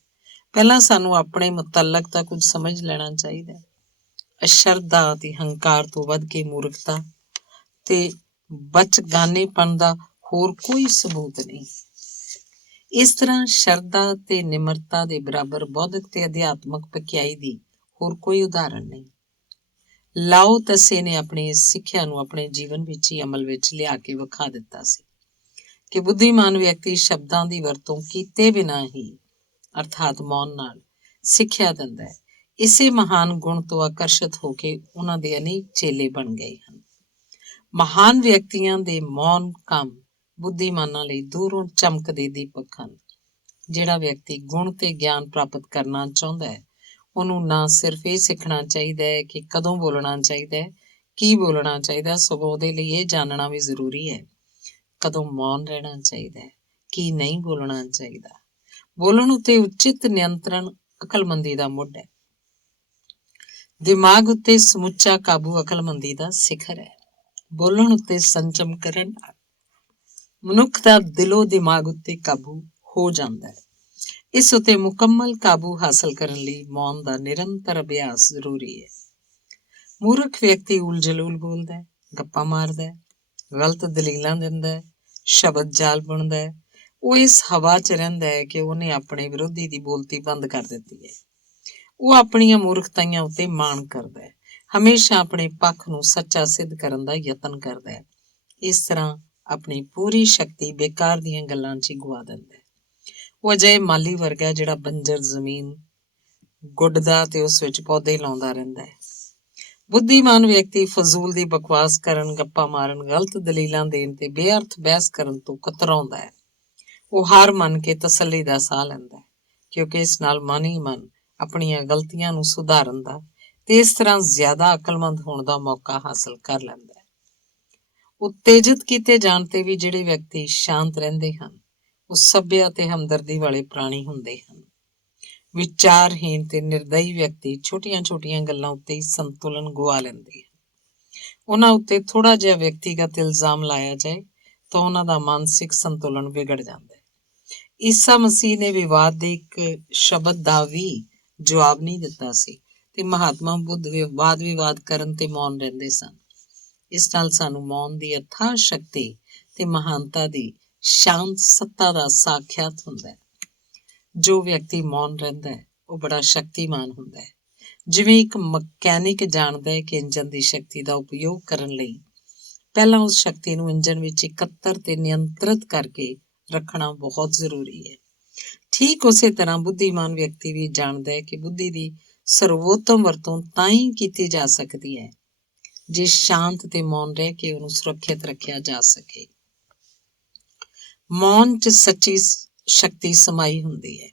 ਪਹਿਲਾਂ ਸਾਨੂੰ ਆਪਣੇ ਮੁਤਲਕ ਤਾਂ ਕੁਝ ਸਮਝ ਲੈਣਾ ਚਾਹੀਦਾ ਹੈ। ਅਸ਼ਰਧਾ ਤੇ ਹੰਕਾਰ ਤੋਂ ਵੱਧ ਕੇ ਮੂਰਖਤਾ ਤੇ ਬਚਗਾਨੇਪਣ ਦਾ ਹੋਰ ਕੋਈ ਸਬੂਤ ਨਹੀਂ। ਇਸ ਤਰ੍ਹਾਂ ਸ਼ਰਧਾ ਤੇ ਨਿਮਰਤਾ ਦੇ ਬਰਾਬਰ ਬੌਧਿਕ ਤੇ ਅਧਿਆਤਮਕ ਪਕਿਆਈ ਦੀ ਹੋਰ ਕੋਈ ਉਦਾਹਰਣ ਨਹੀਂ। ਲਾਓ ਤਸੇ ਨੇ ਆਪਣੀ ਇਸ ਸਿੱਖਿਆ ਨੂੰ ਆਪਣੇ ਜੀਵਨ ਵਿੱਚ ਹੀ ਅਮਲ ਵਿੱਚ ਲਿਆ ਕੇ ਵਿਖਾ ਦਿੱਤਾ ਸੀ ਕਿ ਬੁੱਧੀਮਾਨ ਵਿਅਕਤੀ ਸ਼ਬਦਾਂ ਦੀ ਵਰਤੋਂ ਕੀਤੇ ਬਿਨਾਂ ਹੀ ਅਰਥਾਤ ਮੌਨ ਨਾਲ ਸਿੱਖਿਆ ਦਿੰਦਾ ਹੈ। ਇਸੇ ਮਹਾਨ ਗੁਣ ਤੋਂ ਆਕਰਸ਼ਿਤ ਹੋ ਕੇ ਉਹਨਾਂ ਦੇ ਅਨੇਕ ਚੇਲੇ ਬਣ ਗਏ ਹਨ। ਮਹਾਨ ਵਿਅਕਤੀਆਂ ਦੇ ਮੌਨ ਕੰਮ ਬੁੱਧੀਮਾਨਾਂ ਲਈ ਦੂਰੋਂ ਚਮਕਦੇ ਦੀਪਕ ਹਨ। ਜਿਹੜਾ ਵਿਅਕਤੀ ਗੁਣ ਤੇ ਗਿਆਨ ਪ੍ਰਾਪਤ ਕਰਨਾ ਚਾਹੁੰਦਾ ਹੈ, ਉਹਨੂੰ ਨਾ ਸਿਰਫ ਇਹ ਸਿੱਖਣਾ ਚਾਹੀਦਾ ਹੈ ਕਿ ਕਦੋਂ ਬੋਲਣਾ ਚਾਹੀਦਾ ਹੈ, ਕੀ ਬੋਲਣਾ ਚਾਹੀਦਾ, ਸਗੋਂ ਉਹਦੇ ਲਈ ਇਹ ਜਾਣਨਾ ਵੀ ਜ਼ਰੂਰੀ ਹੈ ਕਦੋਂ ਮੌਨ ਰਹਿਣਾ ਚਾਹੀਦਾ ਹੈ, ਕੀ ਨਹੀਂ ਬੋਲਣਾ ਚਾਹੀਦਾ। ਬੋਲਣ ਉੱਤੇ ਉਚਿਤ ਨਿਯੰਤਰਣ ਅਕਲਮੰਦੀ ਦਾ ਮੁੱਢ ਹੈ। ਦਿਮਾਗ ਉੱਤੇ ਸਮੁੱਚਾ ਕਾਬੂ ਅਕਲਮੰਦੀ ਦਾ ਸਿਖਰ ਹੈ। ਬੋਲਣ ਉੱਤੇ ਸੰਜਮ ਕਰਨ ਨਾਲ ਮਨੁੱਖ ਦਾ ਦਿਲੋਂ ਦਿਮਾਗ ਉੱਤੇ ਕਾਬੂ ਹੋ ਜਾਂਦਾ ਹੈ। ਇਸ ਉੱਤੇ ਮੁਕੰਮਲ ਕਾਬੂ ਹਾਸਲ ਕਰਨ ਲਈ ਮੌਨ ਦਾ ਨਿਰੰਤਰ ਅਭਿਆਸ ਜ਼ਰੂਰੀ ਹੈ। ਮੂਰਖ ਵਿਅਕਤੀ ਉਲਝਲੂਲ ਬੋਲਦਾ ਹੈ, ਗੱਪਾਂ ਮਾਰਦਾ ਹੈ, ਗਲਤ ਦਲੀਲਾਂ ਦਿੰਦਾ ਹੈ, ਸ਼ਬਦ ਜਾਲ ਬੁਣਦਾ ਹੈ। ਉਹ ਇਸ ਹਵਾ 'ਚ ਰਹਿੰਦਾ ਹੈ ਕਿ ਉਹਨੇ ਆਪਣੇ ਵਿਰੋਧੀ ਦੀ ਬੋਲਤੀ ਬੰਦ ਕਰ ਦਿੱਤੀ ਹੈ। ਉਹ ਆਪਣੀਆਂ ਮੂਰਖਤਾਈਆਂ ਉੱਤੇ ਮਾਣ ਕਰਦਾ ਹੈ, ਹਮੇਸ਼ਾ ਆਪਣੇ ਪੱਖ ਨੂੰ ਸੱਚਾ ਸਿੱਧ ਕਰਨ ਦਾ ਯਤਨ ਕਰਦਾ ਹੈ। ਇਸ ਤਰ੍ਹਾਂ ਆਪਣੀ ਪੂਰੀ ਸ਼ਕਤੀ ਬੇਕਾਰ ਦੀਆਂ ਗੱਲਾਂ 'ਚ ਹੀ ਗੁਆ ਦਿੰਦਾ ਹੈ। ਉਹ ਅਜਿਹੇ ਮਾਲੀ ਵਰਗਾ ਜਿਹੜਾ ਬੰਜਰ ਜ਼ਮੀਨ ਗੁੱਡਦਾ ਤੇ ਉਸ ਵਿੱਚ ਪੌਦੇ ਲਾਉਂਦਾ ਰਹਿੰਦਾ ਹੈ। ਬੁੱਧੀਮਾਨ ਵਿਅਕਤੀ ਫਜ਼ੂਲ ਦੀ ਬਕਵਾਸ ਕਰਨ, ਗੱਪਾਂ ਮਾਰਨ, ਗਲਤ ਦਲੀਲਾਂ ਦੇਣ ਤੇ ਬੇਅਰਥ ਬਹਿਸ ਕਰਨ ਤੋਂ ਕਤਰਾਉਂਦਾ ਹੈ। ਉਹ ਹਾਰ ਮੰਨ ਕੇ ਤਸੱਲੀ ਦਾ ਸਾਹ ਲੈਂਦਾ ਹੈ, ਕਿਉਂਕਿ ਇਸ ਨਾਲ ਮਨ ਹੀ ਮਨ ਆਪਣੀਆਂ ਗਲਤੀਆਂ ਨੂੰ ਸੁਧਾਰਨ ਦਾ ਤੇ ਇਸ ਤਰ੍ਹਾਂ ਜ਼ਿਆਦਾ ਅਕਲਮੰਦ ਹੋਣ ਦਾ ਮੌਕਾ ਹਾਸਲ ਕਰ ਲੈਂਦਾ ਹੈ। ਉਤੇਜਿਤ ਕੀਤੇ ਜਾਣ ਤੇ ਵੀ ਜਿਹੜੇ ਵਿਅਕਤੀ ਸ਼ਾਂਤ ਰਹਿੰਦੇ ਹਨ, ਉਹ ਸੱਭਿਅ ਅਤੇ ਹਮਦਰਦੀ ਵਾਲੇ ਪ੍ਰਾਣੀ ਹੁੰਦੇ ਹਨ। ਵਿਚਾਰਹੀਣ ਤੇ ਨਿਰਦਈ ਵਿਅਕਤੀ ਛੋਟੀਆਂ-ਛੋਟੀਆਂ ਗੱਲਾਂ ਉੱਤੇ ਹੀ ਸੰਤੁਲਨ ਗੁਆ ਲੈਂਦੇ ਹਨ। ਉਹਨਾਂ ਉੱਤੇ ਥੋੜਾ ਜਿਹਾ ਵਿਅਕਤੀਗਤ ਇਲਜ਼ਾਮ ਲਾਇਆ ਜਾਏ ਤਾਂ ਉਹਨਾਂ ਦਾ ਮਾਨਸਿਕ ਸੰਤੁਲਨ ਵਿਗੜ ਜਾਂਦਾ ਹੈ। ਈਸਾ ਮਸੀਹ ਨੇ ਵਿਵਾਦ ਦੇ ਇੱਕ ਸ਼ਬਦ ਦਾ ਵੀ ਜਵਾਬ ਨਹੀਂ ਦਿੱਤਾ ਸੀ ਤੇ ਮਹਾਤਮਾ ਬੁੱਧ ਵਾਦ ਵਿਵਾਦ ਕਰਨ ਤੇ ਮੌਨ ਰਹਿੰਦੇ ਸਨ। ਇਸ ਨਾਲ ਸਾਨੂੰ ਮੌਨ ਦੀ ਅਥਾਹ ਸ਼ਕਤੀ ਤੇ ਮਹਾਨਤਾ ਦੀ ਸ਼ਾਂਤ ਸੱਤਾ ਦਾ ਸਾਖਿਆਤ ਹੁੰਦਾ ਹੈ। ਜੋ ਵਿਅਕਤੀ ਮੌਨ ਰਹਿੰਦਾ ਹੈ, ਉਹ ਬੜਾ ਸ਼ਕਤੀਮਾਨ ਹੁੰਦਾ ਹੈ। ਜਿਵੇਂ ਇੱਕ ਮਕੈਨਿਕ ਜਾਣਦਾ ਹੈ ਕਿ ਇੰਜਨ ਦੀ ਸ਼ਕਤੀ ਦਾ ਉਪਯੋਗ ਕਰਨ ਲਈ ਪਹਿਲਾਂ ਉਸ ਸ਼ਕਤੀ ਨੂੰ ਇੰਜਨ ਵਿੱਚ ਇਕੱਤਰ ਤੇ ਨਿਯੰਤਰਿਤ ਕਰਕੇ ਰੱਖਣਾ ਬਹੁਤ ਜ਼ਰੂਰੀ ਹੈ। ਠੀਕ ਉਸੇ ਤਰ੍ਹਾਂ ਬੁੱਧੀਮਾਨ ਵਿਅਕਤੀ ਵੀ ਜਾਣਦਾ ਹੈ ਕਿ ਬੁੱਧੀ ਦੀ ਸਰਵੋਤਮ ਵਰਤੋਂ ਤਾਂ ਹੀ ਕੀਤੀ ਜਾ ਸਕਦੀ ਹੈ ਜੇ ਸ਼ਾਂਤ ਤੇ ਮੌਨ ਰਹਿ ਕੇ ਉਹਨੂੰ ਸੁਰੱਖਿਅਤ ਰੱਖਿਆ ਜਾ ਸਕੇ। ਮੌਨ 'ਚ ਸੱਚੀ ਸ਼ਕਤੀ ਸਮਾਈ ਹੁੰਦੀ ਹੈ।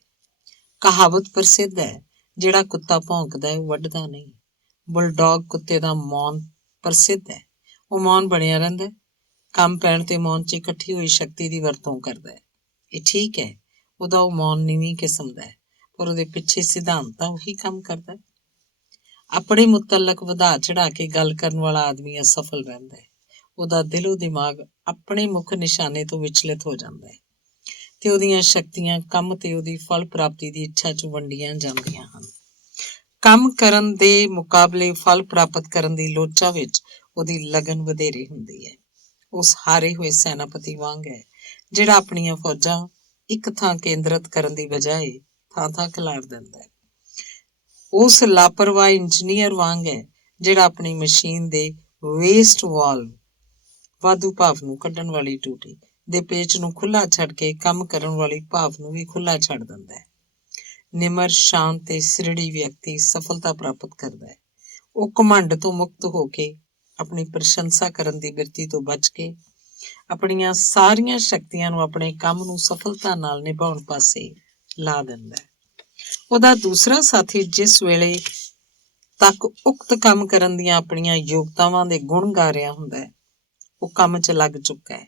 ਕਹਾਵਤ ਪ੍ਰਸਿੱਧ ਹੈ, ਜਿਹੜਾ ਕੁੱਤਾ ਭੌਂਕਦਾ ਹੈ ਉਹ ਵੱਢਦਾ ਨਹੀਂ। ਬੁਲਡੌਗ ਕੁੱਤੇ ਦਾ ਮੌਨ ਪ੍ਰਸਿੱਧ ਹੈ। ਉਹ ਮੌਨ ਬਣਿਆ ਰਹਿੰਦਾ ਹੈ, ਕੰਮ ਪੈਣ ਤੇ ਮੌਨ 'ਚ ਇਕੱਠੀ ਹੋਈ ਸ਼ਕਤੀ ਦੀ ਵਰਤੋਂ ਕਰਦਾ ਹੈ। ਇਹ ਠੀਕ ਹੈ, ਉਹਦਾ ਉਹ ਮੌਨ ਨੀਵੀਂ ਕਿਸਮ ਦਾ ਹੈ, ਪਰ ਉਹਦੇ ਪਿੱਛੇ ਸਿਧਾਂਤ ਤਾਂ ਉਹੀ ਕੰਮ ਕਰਦਾ ਹੈ। ਆਪਣੇ ਮੁਤਲਕ ਵਧਾ ਚੜਾ ਕੇ ਗੱਲ ਕਰਨ ਵਾਲਾ ਆਦਮੀ ਅਸਫਲ ਰਹਿੰਦਾ ਹੈ। ਉਹਦਾ ਦਿਲੋਂ ਦਿਮਾਗ ਆਪਣੇ ਮੁੱਖ ਨਿਸ਼ਾਨੇ ਤੋਂ ਵਿਚਲਿਤ ਹੋ ਜਾਂਦਾ ਹੈ ਤੇ ਉਹਦੀਆਂ ਸ਼ਕਤੀਆਂ ਕੰਮ ਤੇ ਉਹਦੀ ਫਲ ਪ੍ਰਾਪਤੀ ਦੀ ਇੱਛਾ 'ਚ ਵੰਡੀਆਂ ਜਾਂਦੀਆਂ ਹਨ। ਕੰਮ ਕਰਨ ਦੇ ਮੁਕਾਬਲੇ ਫਲ ਪ੍ਰਾਪਤ ਕਰਨ ਦੀ ਲੋਚਾ ਵਿੱਚ ਉਹਦੀ ਲਗਨ ਵਧੇਰੇ ਹੁੰਦੀ ਹੈ। ਉਸ ਹਾਰੇ ਹੋਏ ਸੈਨਾਪਤੀ ਵਾਂਗ ਹੈ ਜਿਹੜਾ ਆਪਣੀਆਂ ਫੌਜਾਂ ਇੱਕ ਥਾਂ ਕੇਂਦਰਿਤ ਕਰਨ ਦੀ ਬਜਾਏ ਥਾਂ-ਥਾਂ ਖਿਲਾਰ ਦਿੰਦਾ ਹੈ। ਉਸ ਲਾਪਰਵਾਹ ਇੰਜੀਨੀਅਰ ਵਾਂਗ ਹੈ ਜਿਹੜਾ ਆਪਣੀ ਮਸ਼ੀਨ ਦੇ ਵੇਸਟ ਵਾਲਵ ਵਾਧੂ ਭਾਫ ਨੂੰ ਕੱਢਣ ਵਾਲੀ ਟੂਟੀ ਦੇ ਪੇਚ ਨੂੰ ਖੁੱਲ੍ਹਾ ਛੱਡ ਕੇ ਕੰਮ ਕਰਨ ਵਾਲੀ ਭਾਫ ਨੂੰ ਵੀ ਖੁੱਲ੍ਹਾ ਛੱਡ ਦਿੰਦਾ ਹੈ। ਨਿਮਰ, ਸ਼ਾਂਤ ਤੇ ਸਿਰੜੀ ਵਿਅਕਤੀ ਸਫਲਤਾ ਪ੍ਰਾਪਤ ਕਰਦਾ ਹੈ। ਉਹ ਘਮੰਡ ਤੋਂ ਮੁਕਤ ਹੋ ਕੇ, ਆਪਣੀ ਪ੍ਰਸ਼ੰਸਾ ਕਰਨ ਦੀ ਬਿਰਤੀ ਤੋਂ ਬਚ ਕੇ, ਆਪਣੀਆਂ ਸਾਰੀਆਂ ਸ਼ਕਤੀਆਂ ਨੂੰ ਆਪਣੇ ਕੰਮ ਨੂੰ ਸਫਲਤਾ ਨਾਲ ਨਿਭਾਉਣ ਪਾਸੇ ਲਾ ਦਿੰਦਾ ਹੈ। ਉਹਦਾ ਦੂਸਰਾ ਸਾਥੀ ਜਿਸ ਵੇਲੇ ਤੱਕ ਉਕਤ ਕੰਮ ਕਰਨ ਦੀਆਂ ਆਪਣੀਆਂ ਯੋਗਤਾਵਾਂ ਦੇ ਗੁਣ ਗਾ ਰਿਹਾ ਹੁੰਦਾ ਹੈ, ਉਹ ਕੰਮ 'ਚ ਲੱਗ ਚੁੱਕਾ ਹੈ,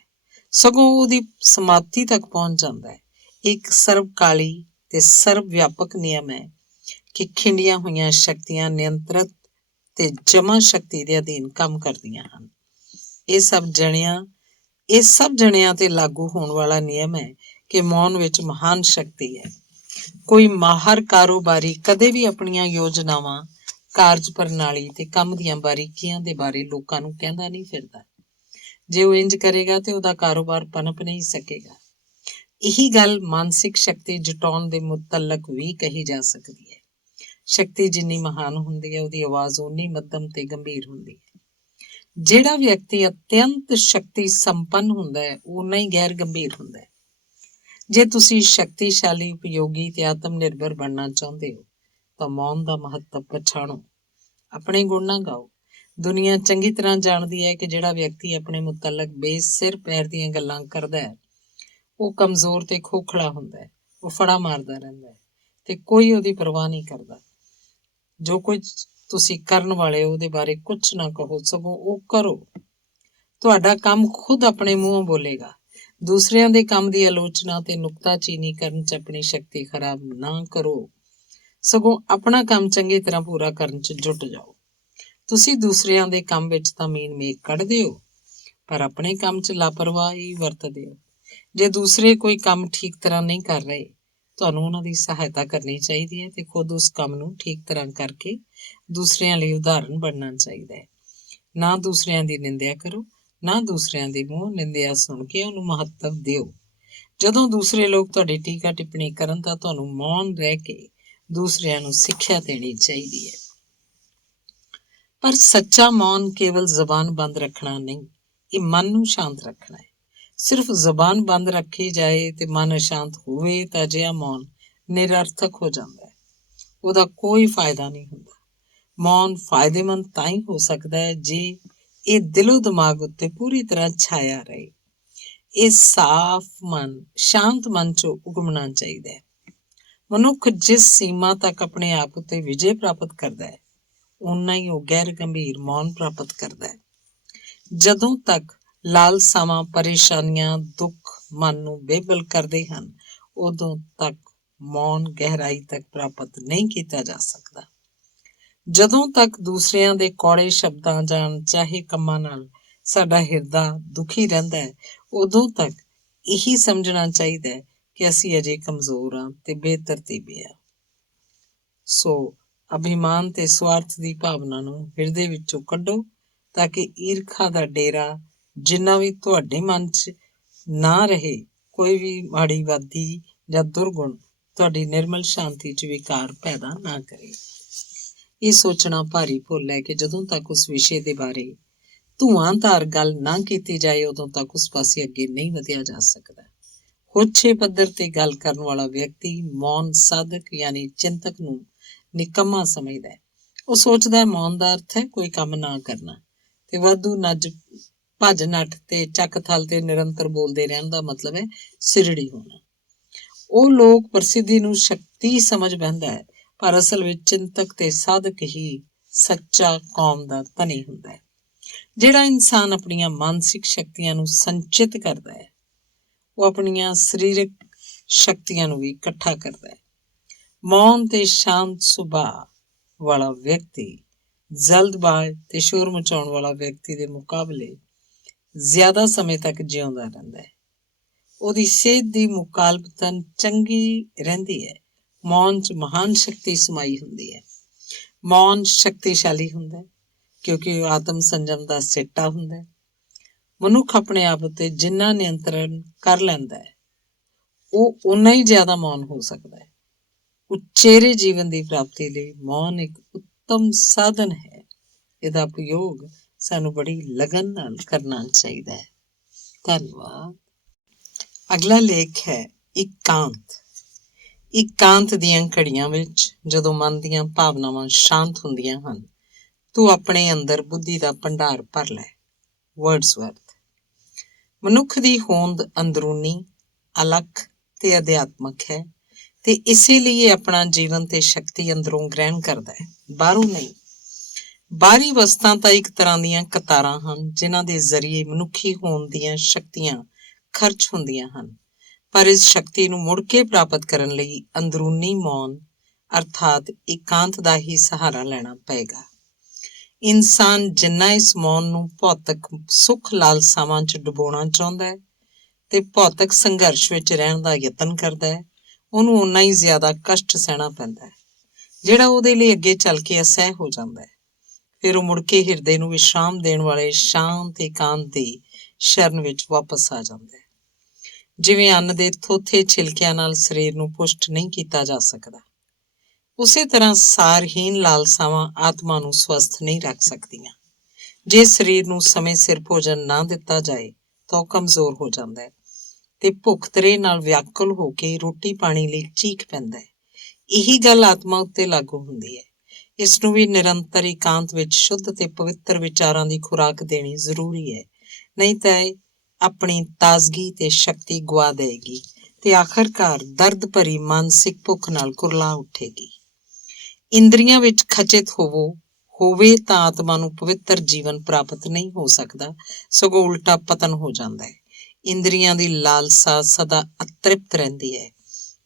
ਸਗੋਂ ਉਹਦੀ ਸਮਾਪਤੀ ਤੱਕ ਪਹੁੰਚ ਜਾਂਦਾ ਹੈ। ਇੱਕ ਸਰਬਕਾਲੀ ਤੇ ਸਰਬ ਵਿਆਪਕ ਨਿਯਮ ਹੈ ਕਿ ਖਿੰਡੀਆਂ ਹੋਈਆਂ ਸ਼ਕਤੀਆਂ ਨਿਯੰਤਰਿਤ ਤੇ ਜਮਾ ਸ਼ਕਤੀ ਦੇ ਅਧੀਨ ਕੰਮ ਕਰਦੀਆਂ ਹਨ। ਇਹ ਸਭ ਜਣਿਆਂ ਤੇ ਲਾਗੂ ਹੋਣ ਵਾਲਾ ਨਿਯਮ ਹੈ ਕਿ ਮੌਨ ਵਿੱਚ ਮਹਾਨ ਸ਼ਕਤੀ ਹੈ। ਕੋਈ ਮਾਹਰ ਕਾਰੋਬਾਰੀ ਕਦੇ ਵੀ ਆਪਣੀਆਂ ਯੋਜਨਾਵਾਂ, ਕਾਰਜ ਪ੍ਰਣਾਲੀ ਤੇ ਕੰਮ ਦੀਆਂ ਬਾਰੀਕੀਆਂ ਦੇ ਬਾਰੇ ਲੋਕਾਂ ਨੂੰ ਕਹਿੰਦਾ ਨਹੀਂ ਫਿਰਦਾ। ਜੇ ਉਹ ਇੰਜ ਕਰੇਗਾ ਤੇ ਉਹਦਾ ਕਾਰੋਬਾਰ ਪਨਪ ਨਹੀਂ ਸਕੇਗਾ। ਇਹੀ ਗੱਲ ਮਾਨਸਿਕ ਸ਼ਕਤੀ ਜਟਾਉਣ ਦੇ ਮੁਤਲਕ ਵੀ ਕਹੀ ਜਾ ਸਕਦੀ ਹੈ। ਸ਼ਕਤੀ ਜਿੰਨੀ ਮਹਾਨ ਹੁੰਦੀ ਹੈ, ਉਹਦੀ ਆਵਾਜ਼ ਓਨੀ ਮੱਧਮ ਤੇ ਗੰਭੀਰ ਹੁੰਦੀ ਹੈ। ਜਿਹੜਾ ਵਿਅਕਤੀ ਅਤਿਅੰਤ ਸ਼ਕਤੀ ਸੰਪੰਨ ਹੁੰਦਾ ਹੈ, ਓਨਾ ਹੀ ਗੈਰ ਗੰਭੀਰ ਹੁੰਦਾ ਹੈ। ਜੇ ਤੁਸੀਂ ਸ਼ਕਤੀਸ਼ਾਲੀ, ਉਪਯੋਗੀ ਤੇ ਆਤਮ ਨਿਰਭਰ ਬਣਨਾ ਚਾਹੁੰਦੇ ਹੋ ਤਾਂ ਮੌਨ ਦਾ ਮਹੱਤਵ ਪਛਾਣੋ। ਆਪਣੇ ਗੁਣ ਨਾ ਗਾਓ। ਦੁਨੀਆ ਚੰਗੀ ਤਰ੍ਹਾਂ ਜਾਣਦੀ ਹੈ ਕਿ ਜਿਹੜਾ ਵਿਅਕਤੀ ਆਪਣੇ ਮੁਤਲਕ ਬੇਸਿਰ ਪੈਰ ਦੀਆਂ ਗੱਲਾਂ ਕਰਦਾ ਹੈ, ਉਹ ਕਮਜ਼ੋਰ ਤੇ ਖੋਖਲਾ ਹੁੰਦਾ ਹੈ। ਉਹ ਫੜਾ ਮਾਰਦਾ ਰਹਿੰਦਾ ਹੈ ਤੇ ਕੋਈ ਉਹਦੀ ਪਰਵਾਹ ਨਹੀਂ ਕਰਦਾ। ਜੋ ਕੁਝ ਤੁਸੀਂ ਕਰਨ ਵਾਲੇ ਹੋ ਉਹਦੇ ਬਾਰੇ ਕੁਝ ਨਾ ਕਹੋ, ਸਗੋਂ ਉਹ ਕਰੋ। ਤੁਹਾਡਾ ਕੰਮ ਖੁਦ ਆਪਣੇ ਮੂੰਹੋਂ ਬੋਲੇਗਾ। ਦੂਸਰਿਆਂ ਦੇ ਕੰਮ ਦੀ ਆਲੋਚਨਾ ਤੇ ਨੁਕਤਾਚੀਨੀ ਕਰਨ 'ਚ ਆਪਣੀ ਸ਼ਕਤੀ ਖਰਾਬ ਨਾ ਕਰੋ, ਸਗੋਂ ਆਪਣਾ ਕੰਮ ਚੰਗੀ ਤਰ੍ਹਾਂ ਪੂਰਾ ਕਰਨ 'ਚ ਜੁਟ ਜਾਓ। ਤੁਸੀਂ ਦੂਸਰਿਆਂ ਦੇ ਕੰਮ ਵਿੱਚ ਤਾਂ ਮੀਨ ਮੇਖ ਕੱਢਦੇ ਹੋ, ਪਰ ਆਪਣੇ ਕੰਮ 'ਚ ਲਾਪਰਵਾਹੀ ਵਰਤਦੇ ਹੋ। ਜੇ ਦੂਸਰੇ ਕੋਈ ਕੰਮ ਠੀਕ ਤਰ੍ਹਾਂ ਨਹੀਂ ਕਰ ਰਹੇ, ਤੁਹਾਨੂੰ ਉਹਨਾਂ ਦੀ ਸਹਾਇਤਾ ਕਰਨੀ ਚਾਹੀਦੀ ਹੈ ਤੇ ਖੁਦ ਉਸ ਕੰਮ ਨੂੰ ਠੀਕ ਤਰ੍ਹਾਂ ਕਰਕੇ ਦੂਸਰਿਆਂ ਲਈ ਉਦਾਹਰਨ ਬਣਨਾ ਚਾਹੀਦਾ ਹੈ। ਨਾ ਦੂਸਰਿਆਂ ਦੀ ਨਿੰਦਿਆ ਕਰੋ, ਨਾ ਦੂਸਰਿਆਂ ਦੀ ਮੂੰਹ ਨਿੰਦਿਆ ਸੁਣ ਕੇ ਉਹਨੂੰ ਮਹੱਤਵ ਦਿਓ। ਜਦੋਂ ਦੂਸਰੇ ਲੋਕ ਤੁਹਾਡੀ ਟੀਕਾ ਟਿੱਪਣੀ ਕਰਨ ਤਾਂ ਤੁਹਾਨੂੰ ਮੌਨ ਰਹਿ ਕੇ ਦੂਸਰਿਆਂ ਨੂੰ ਸਿੱਖਿਆ ਦੇਣੀ ਚਾਹੀਦੀ ਹੈ। ਪਰ ਸੱਚਾ ਮੌਨ ਕੇਵਲ ਜ਼ਬਾਨ ਬੰਦ ਰੱਖਣਾ ਨਹੀਂ, ਇਹ ਮਨ ਨੂੰ ਸ਼ਾਂਤ ਰੱਖਣਾ ਹੈ। ਸਿਰਫ ਜ਼ਬਾਨ ਬੰਦ ਰੱਖੀ ਜਾਏ ਤੇ ਮਨ ਅਸ਼ਾਂਤ ਹੋਵੇ ਤਾਂ ਅਜਿਹਾ ਮੌਨ ਨਿਰਰਥਕ ਹੋ ਜਾਂਦਾ ਹੈ। ਉਹਦਾ ਕੋਈ ਫਾਇਦਾ ਨਹੀਂ ਹੁੰਦਾ। ਮੌਨ ਫਾਇਦੇਮੰਦ ਤਾਂ ਹੀ ਹੋ ਸਕਦਾ ਹੈ ਜੇ ਇਹ ਦਿਲੋਂ ਦਿਮਾਗ ਉੱਤੇ ਪੂਰੀ ਤਰ੍ਹਾਂ ਛਾਇਆ ਰਹੇ। ਇਹ ਸਾਫ਼ ਮਨ, ਸ਼ਾਂਤ ਮਨ 'ਚੋਂ ਉਗਮਣਾ ਚਾਹੀਦਾ ਹੈ। ਮਨੁੱਖ ਜਿਸ ਸੀਮਾ ਤੱਕ ਆਪਣੇ ਆਪ ਉੱਤੇ ਵਿਜੇ ਪ੍ਰਾਪਤ ਕਰਦਾ ਹੈ, ਓਨਾ ਹੀ ਉਹ ਗੈਰ ਗੰਭੀਰ ਮੌਨ ਪ੍ਰਾਪਤ ਕਰਦਾ ਹੈ। ਜਦੋਂ ਤੱਕ ਲਾਲਸਾਵਾਂ, ਪਰੇਸ਼ਾਨੀਆਂ, ਦੁੱਖ ਮਨ ਨੂੰ ਬੇਬਲ ਕਰਦੇ ਹਨ, ਉਦੋਂ ਤੱਕ ਮੌਨ ਗਹਿਰਾਈ ਤੱਕ ਪ੍ਰਾਪਤ ਨਹੀਂ ਕੀਤਾ ਜਾ ਸਕਦਾ। ਜਦੋਂ ਤੱਕ ਦੂਸਰਿਆਂ ਦੇ ਕੌੜੇ ਸ਼ਬਦਾਂ ਜਾਂ ਅਣਚਾਹੇ ਕੰਮਾਂ ਨਾਲ ਸਾਡਾ ਹਿਰਦਾ ਦੁਖੀ ਰਹਿੰਦਾ ਹੈ, ਉਦੋਂ ਤੱਕ ਇਹੀ ਸਮਝਣਾ ਚਾਹੀਦਾ ਹੈ ਕਿ ਅਸੀਂ ਅਜੇ ਕਮਜ਼ੋਰ ਹਾਂ ਤੇ ਬੇਤਰਤੀਬੇ ਹਾਂ। ਸੋ ਅਭਿਮਾਨ ਤੇ ਸਵਾਰਥ ਦੀ ਭਾਵਨਾ ਨੂੰ ਹਿਰਦੇ ਵਿੱਚੋਂ ਕੱਢੋ ਤਾਂ ਕਿ ਈਰਖਾ ਦਾ ਡੇਰਾ ਜਿੰਨਾ ਵੀ ਤੁਹਾਡੇ ਮਨ 'ਚ ਨਾ ਰਹੇ, ਕੋਈ ਵੀ ਮਾੜੀਵਾਦੀ ਜਾਂ ਦੁਰਗੁਣ ਤੁਹਾਡੀ ਨਿਰਮਲ ਸ਼ਾਂਤੀ 'ਚ ਵਿਕਾਰ ਪੈਦਾ ਨਾ ਕਰੇ। ਇਹ ਸੋਚਣਾ ਭਾਰੀ ਭੁੱਲ ਹੈ ਕਿ ਜਦੋਂ ਤੱਕ ਉਸ ਵਿਸ਼ੇ ਦੇ ਬਾਰੇ ਧੂਆਂਧਾਰ ਗੱਲ ਨਾ ਕੀਤੀ ਜਾਏ, ਉਦੋਂ ਤੱਕ ਉਸ ਪਾਸੇ ਅੱਗੇ ਨਹੀਂ ਵਧਿਆ ਜਾ ਸਕਦਾ। ਹੋਛੇ ਪੱਧਰ ਤੇ ਗੱਲ ਕਰਨ ਵਾਲਾ ਵਿਅਕਤੀ ਮੌਨ ਸਾਧਕ ਯਾਨੀ ਚਿੰਤਕ ਨੂੰ ਨਿਕੰਮਾ ਸਮਝਦਾ ਹੈ। ਉਹ ਸੋਚਦਾ ਹੈ ਮੌਨ ਦਾ ਅਰਥ ਹੈ ਕੋਈ ਕੰਮ ਨਾ ਕਰਨਾ ਤੇ ਵਾਧੂ ਨੱਜ ਭੱਜ ਨੱਠ ਤੇ ਚੱਕ ਥਲ ਤੇ ਨਿਰੰਤਰ ਬੋਲਦੇ ਰਹਿਣ ਦਾ ਮਤਲਬ ਹੈ ਸਿਰੜੀ ਹੋਣਾ। ਉਹ ਲੋਕ ਪ੍ਰਸਿੱਧੀ ਨੂੰ ਸ਼ਕਤੀ ਸਮਝ ਬਹਿੰਦਾ ਹੈ, ਪਰ ਅਸਲ ਵਿੱਚ ਚਿੰਤਕ ਤੇ ਸਾਧਕ ਹੀ ਸੱਚਾ ਕੌਮ ਦਾ ਧਨੀ ਹੁੰਦਾ ਹੈ। ਜਿਹੜਾ ਇਨਸਾਨ ਆਪਣੀਆਂ ਮਾਨਸਿਕ ਸ਼ਕਤੀਆਂ ਨੂੰ ਸੰਚਿਤ ਕਰਦਾ ਹੈ, ਉਹ ਆਪਣੀਆਂ ਸਰੀਰਕ ਸ਼ਕਤੀਆਂ ਨੂੰ ਵੀ ਇਕੱਠਾ ਕਰਦਾ ਹੈ। ਮੌਨ ਤੇ ਸ਼ਾਂਤ ਸੁਭਾਅ ਵਾਲਾ ਵਿਅਕਤੀ ਜਲਦਬਾਜ਼ ਤੇ ਸ਼ੋਰ ਮਚਾਉਣ ਵਾਲਾ ਵਿਅਕਤੀ ਦੇ ਮੁਕਾਬਲੇ ਜ਼ਿਆਦਾ ਸਮੇਂ ਤੱਕ ਜਿਉਂਦਾ ਰਹਿੰਦਾ ਹੈ। ਉਹਦੀ ਸਿਹਤ ਦੀ ਮੁਕਾਬਲਤਨ ਚੰਗੀ ਰਹਿੰਦੀ ਹੈ। ਮੌਨ 'ਚ ਮਹਾਨ ਸ਼ਕਤੀ ਸਮਾਈ ਹੁੰਦੀ ਹੈ। ਮੌਨ ਸ਼ਕਤੀਸ਼ਾਲੀ ਹੁੰਦਾ ਹੈ ਕਿਉਂਕਿ ਉਹ ਆਤਮ ਸੰਜਮ ਦਾ ਸਿੱਟਾ ਹੁੰਦਾ ਹੈ। ਮਨੁੱਖ ਆਪਣੇ ਆਪ ਉੱਤੇ ਜਿੰਨਾ ਨਿਯੰਤਰਣ ਕਰ ਲੈਂਦਾ ਹੈ, ਉਹ ਓਨਾ ਹੀ ਜ਼ਿਆਦਾ ਮੌਨ ਹੋ ਸਕਦਾ ਹੈ। ਉਚੇਰੇ ਜੀਵਨ ਦੀ ਪ੍ਰਾਪਤੀ ਲਈ ਮੌਨ ਇੱਕ ਉੱਤਮ ਸਾਧਨ ਹੈ। ਇਹਦਾ ਉਪਯੋਗ ਸਾਨੂੰ ਬੜੀ ਲਗਨ ਨਾਲ ਕਰਨਾ ਚਾਹੀਦਾ ਹੈ। ਧੰਨਵਾਦ। ਅਗਲਾ ਲੇਖ ਹੈ ਇਕਾਂਤ। ਇਕਾਂਤ ਦੀਆਂ ਘੜੀਆਂ ਵਿੱਚ ਜਦੋਂ ਮਨ ਦੀਆਂ ਭਾਵਨਾਵਾਂ ਸ਼ਾਂਤ ਹੁੰਦੀਆਂ ਹਨ, ਤੂੰ ਆਪਣੇ ਅੰਦਰ ਬੁੱਧੀ ਦਾ ਭੰਡਾਰ ਭਰ ਲੈ। ਵਰਡਸਵਰਥ। ਮਨੁੱਖ ਦੀ ਹੋਂਦ ਅੰਦਰੂਨੀ, ਅਲੱਖ ਤੇ ਅਧਿਆਤਮਕ ਹੈ ਤੇ ਇਸੇ ਲਈ ਇਹ ਆਪਣਾ ਜੀਵਨ ਤੇ ਸ਼ਕਤੀ ਅੰਦਰੋਂ ਗ੍ਰਹਿਣ ਕਰਦਾ ਹੈ, ਬਾਹਰੋਂ ਨਹੀਂ। ਬਾਹਰੀ ਵਸਤਾਂ ਤਾਂ ਇੱਕ ਤਰ੍ਹਾਂ ਦੀਆਂ ਕਤਾਰਾਂ ਹਨ ਜਿਨ੍ਹਾਂ ਦੇ ਜ਼ਰੀਏ ਮਨੁੱਖੀ ਹੋਂਦ ਦੀਆਂ ਸ਼ਕਤੀਆਂ ਖਰਚ ਹੁੰਦੀਆਂ ਹਨ, ਪਰ ਇਸ ਸ਼ਕਤੀ ਨੂੰ ਮੁੜ ਕੇ ਪ੍ਰਾਪਤ ਕਰਨ ਲਈ ਅੰਦਰੂਨੀ ਮੌਨ ਅਰਥਾਤ ਇਕਾਂਤ ਦਾ ਹੀ ਸਹਾਰਾ ਲੈਣਾ ਪਏਗਾ। ਇਨਸਾਨ ਜਿੰਨਾ ਇਸ ਮੌਨ ਨੂੰ ਭੌਤਿਕ ਸੁੱਖ ਲਾਲਸਾਵਾਂ 'ਚ ਡੁਬੋਣਾ ਚਾਹੁੰਦਾ ਹੈ ਤੇ ਭੌਤਿਕ ਸੰਘਰਸ਼ ਵਿੱਚ ਰਹਿਣ ਦਾ ਯਤਨ ਕਰਦਾ ਹੈ, ਉਹਨੂੰ ਓਨਾ ਹੀ ਜ਼ਿਆਦਾ ਕਸ਼ਟ ਸਹਿਣਾ ਪੈਂਦਾ ਹੈ, ਜਿਹੜਾ ਉਹਦੇ ਲਈ ਅੱਗੇ ਚੱਲ ਕੇ ਅਸਹਿ ਹੋ ਜਾਂਦਾ ਹੈ। ਫਿਰ ਉਹ ਮੁੜ ਕੇ ਹਿਰਦੇ ਨੂੰ ਵਿਸ਼ਰਾਮ ਦੇਣ ਵਾਲੇ ਸ਼ਾਂਤ ਇਕਾਂਤ ਦੀ ਸ਼ਰਨ ਵਿੱਚ ਵਾਪਸ ਆ ਜਾਂਦਾ ਹੈ। ਜਿਵੇਂ ਅੰਨ ਦੇ ਥੋਥੇ ਛਿਲਕਿਆਂ ਨਾਲ ਸਰੀਰ ਨੂੰ ਪੁਸ਼ਟ ਨਹੀਂ ਕੀਤਾ ਜਾ ਸਕਦਾ, ਉਸੇ ਤਰ੍ਹਾਂ ਸਾਰਹੀਣ ਲਾਲਸਾਵਾਂ ਆਤਮਾ ਨੂੰ ਸਵਸਥ ਨਹੀਂ ਰੱਖ ਸਕਦੀਆਂ। ਜੇ ਸਰੀਰ ਨੂੰ ਸਮੇਂ ਸਿਰ ਭੋਜਨ ਨਾ ਦਿੱਤਾ ਜਾਏ ਤਾਂ ਉਹ ਕਮਜ਼ੋਰ ਹੋ ਜਾਂਦਾ ਹੈ ਤੇ ਭੁੱਖ ਤਰੇ ਨਾਲ ਵਿਆਕੁਲ ਹੋ ਕੇ ਰੋਟੀ ਪਾਣੀ ਲਈ ਚੀਖ ਪੈਂਦਾ ਹੈ। ਇਹੀ ਗੱਲ ਆਤਮਾ ਉੱਤੇ ਲਾਗੂ ਹੁੰਦੀ ਹੈ। ਇਸ ਨੂੰ ਵੀ ਨਿਰੰਤਰ ਇਕਾਂਤ ਵਿੱਚ ਸ਼ੁੱਧ ਤੇ ਪਵਿੱਤਰ ਵਿਚਾਰਾਂ ਦੀ ਖੁਰਾਕ ਦੇਣੀ ਜ਼ਰੂਰੀ ਹੈ, ਨਹੀਂ ਤਾਂ ਇਹ ਆਪਣੀ ਤਾਜ਼ਗੀ ਤੇ ਸ਼ਕਤੀ ਗੁਆ ਦੇਵੇਗੀ ਤੇ ਆਖਰਕਾਰ ਦਰਦ ਭਰੀ ਮਾਨਸਿਕ ਭੁੱਖ ਨਾਲ ਕੁਰਲਾ ਉੱਠੇਗੀ। ਇੰਦਰੀਆਂ ਵਿੱਚ ਖਚਿਤ ਹੋਵੇ ਤਾਂ ਆਤਮਾ ਨੂੰ ਪਵਿੱਤਰ ਜੀਵਨ ਪ੍ਰਾਪਤ ਨਹੀਂ ਹੋ ਸਕਦਾ, ਸਗੋਂ ਉਲਟਾ ਪਤਨ ਹੋ ਜਾਂਦਾ ਹੈ। ਇੰਦਰੀਆਂ ਦੀ ਲਾਲਸਾ ਸਦਾ ਅਤ੍ਰਿਪਤ ਰਹਿੰਦੀ ਹੈ।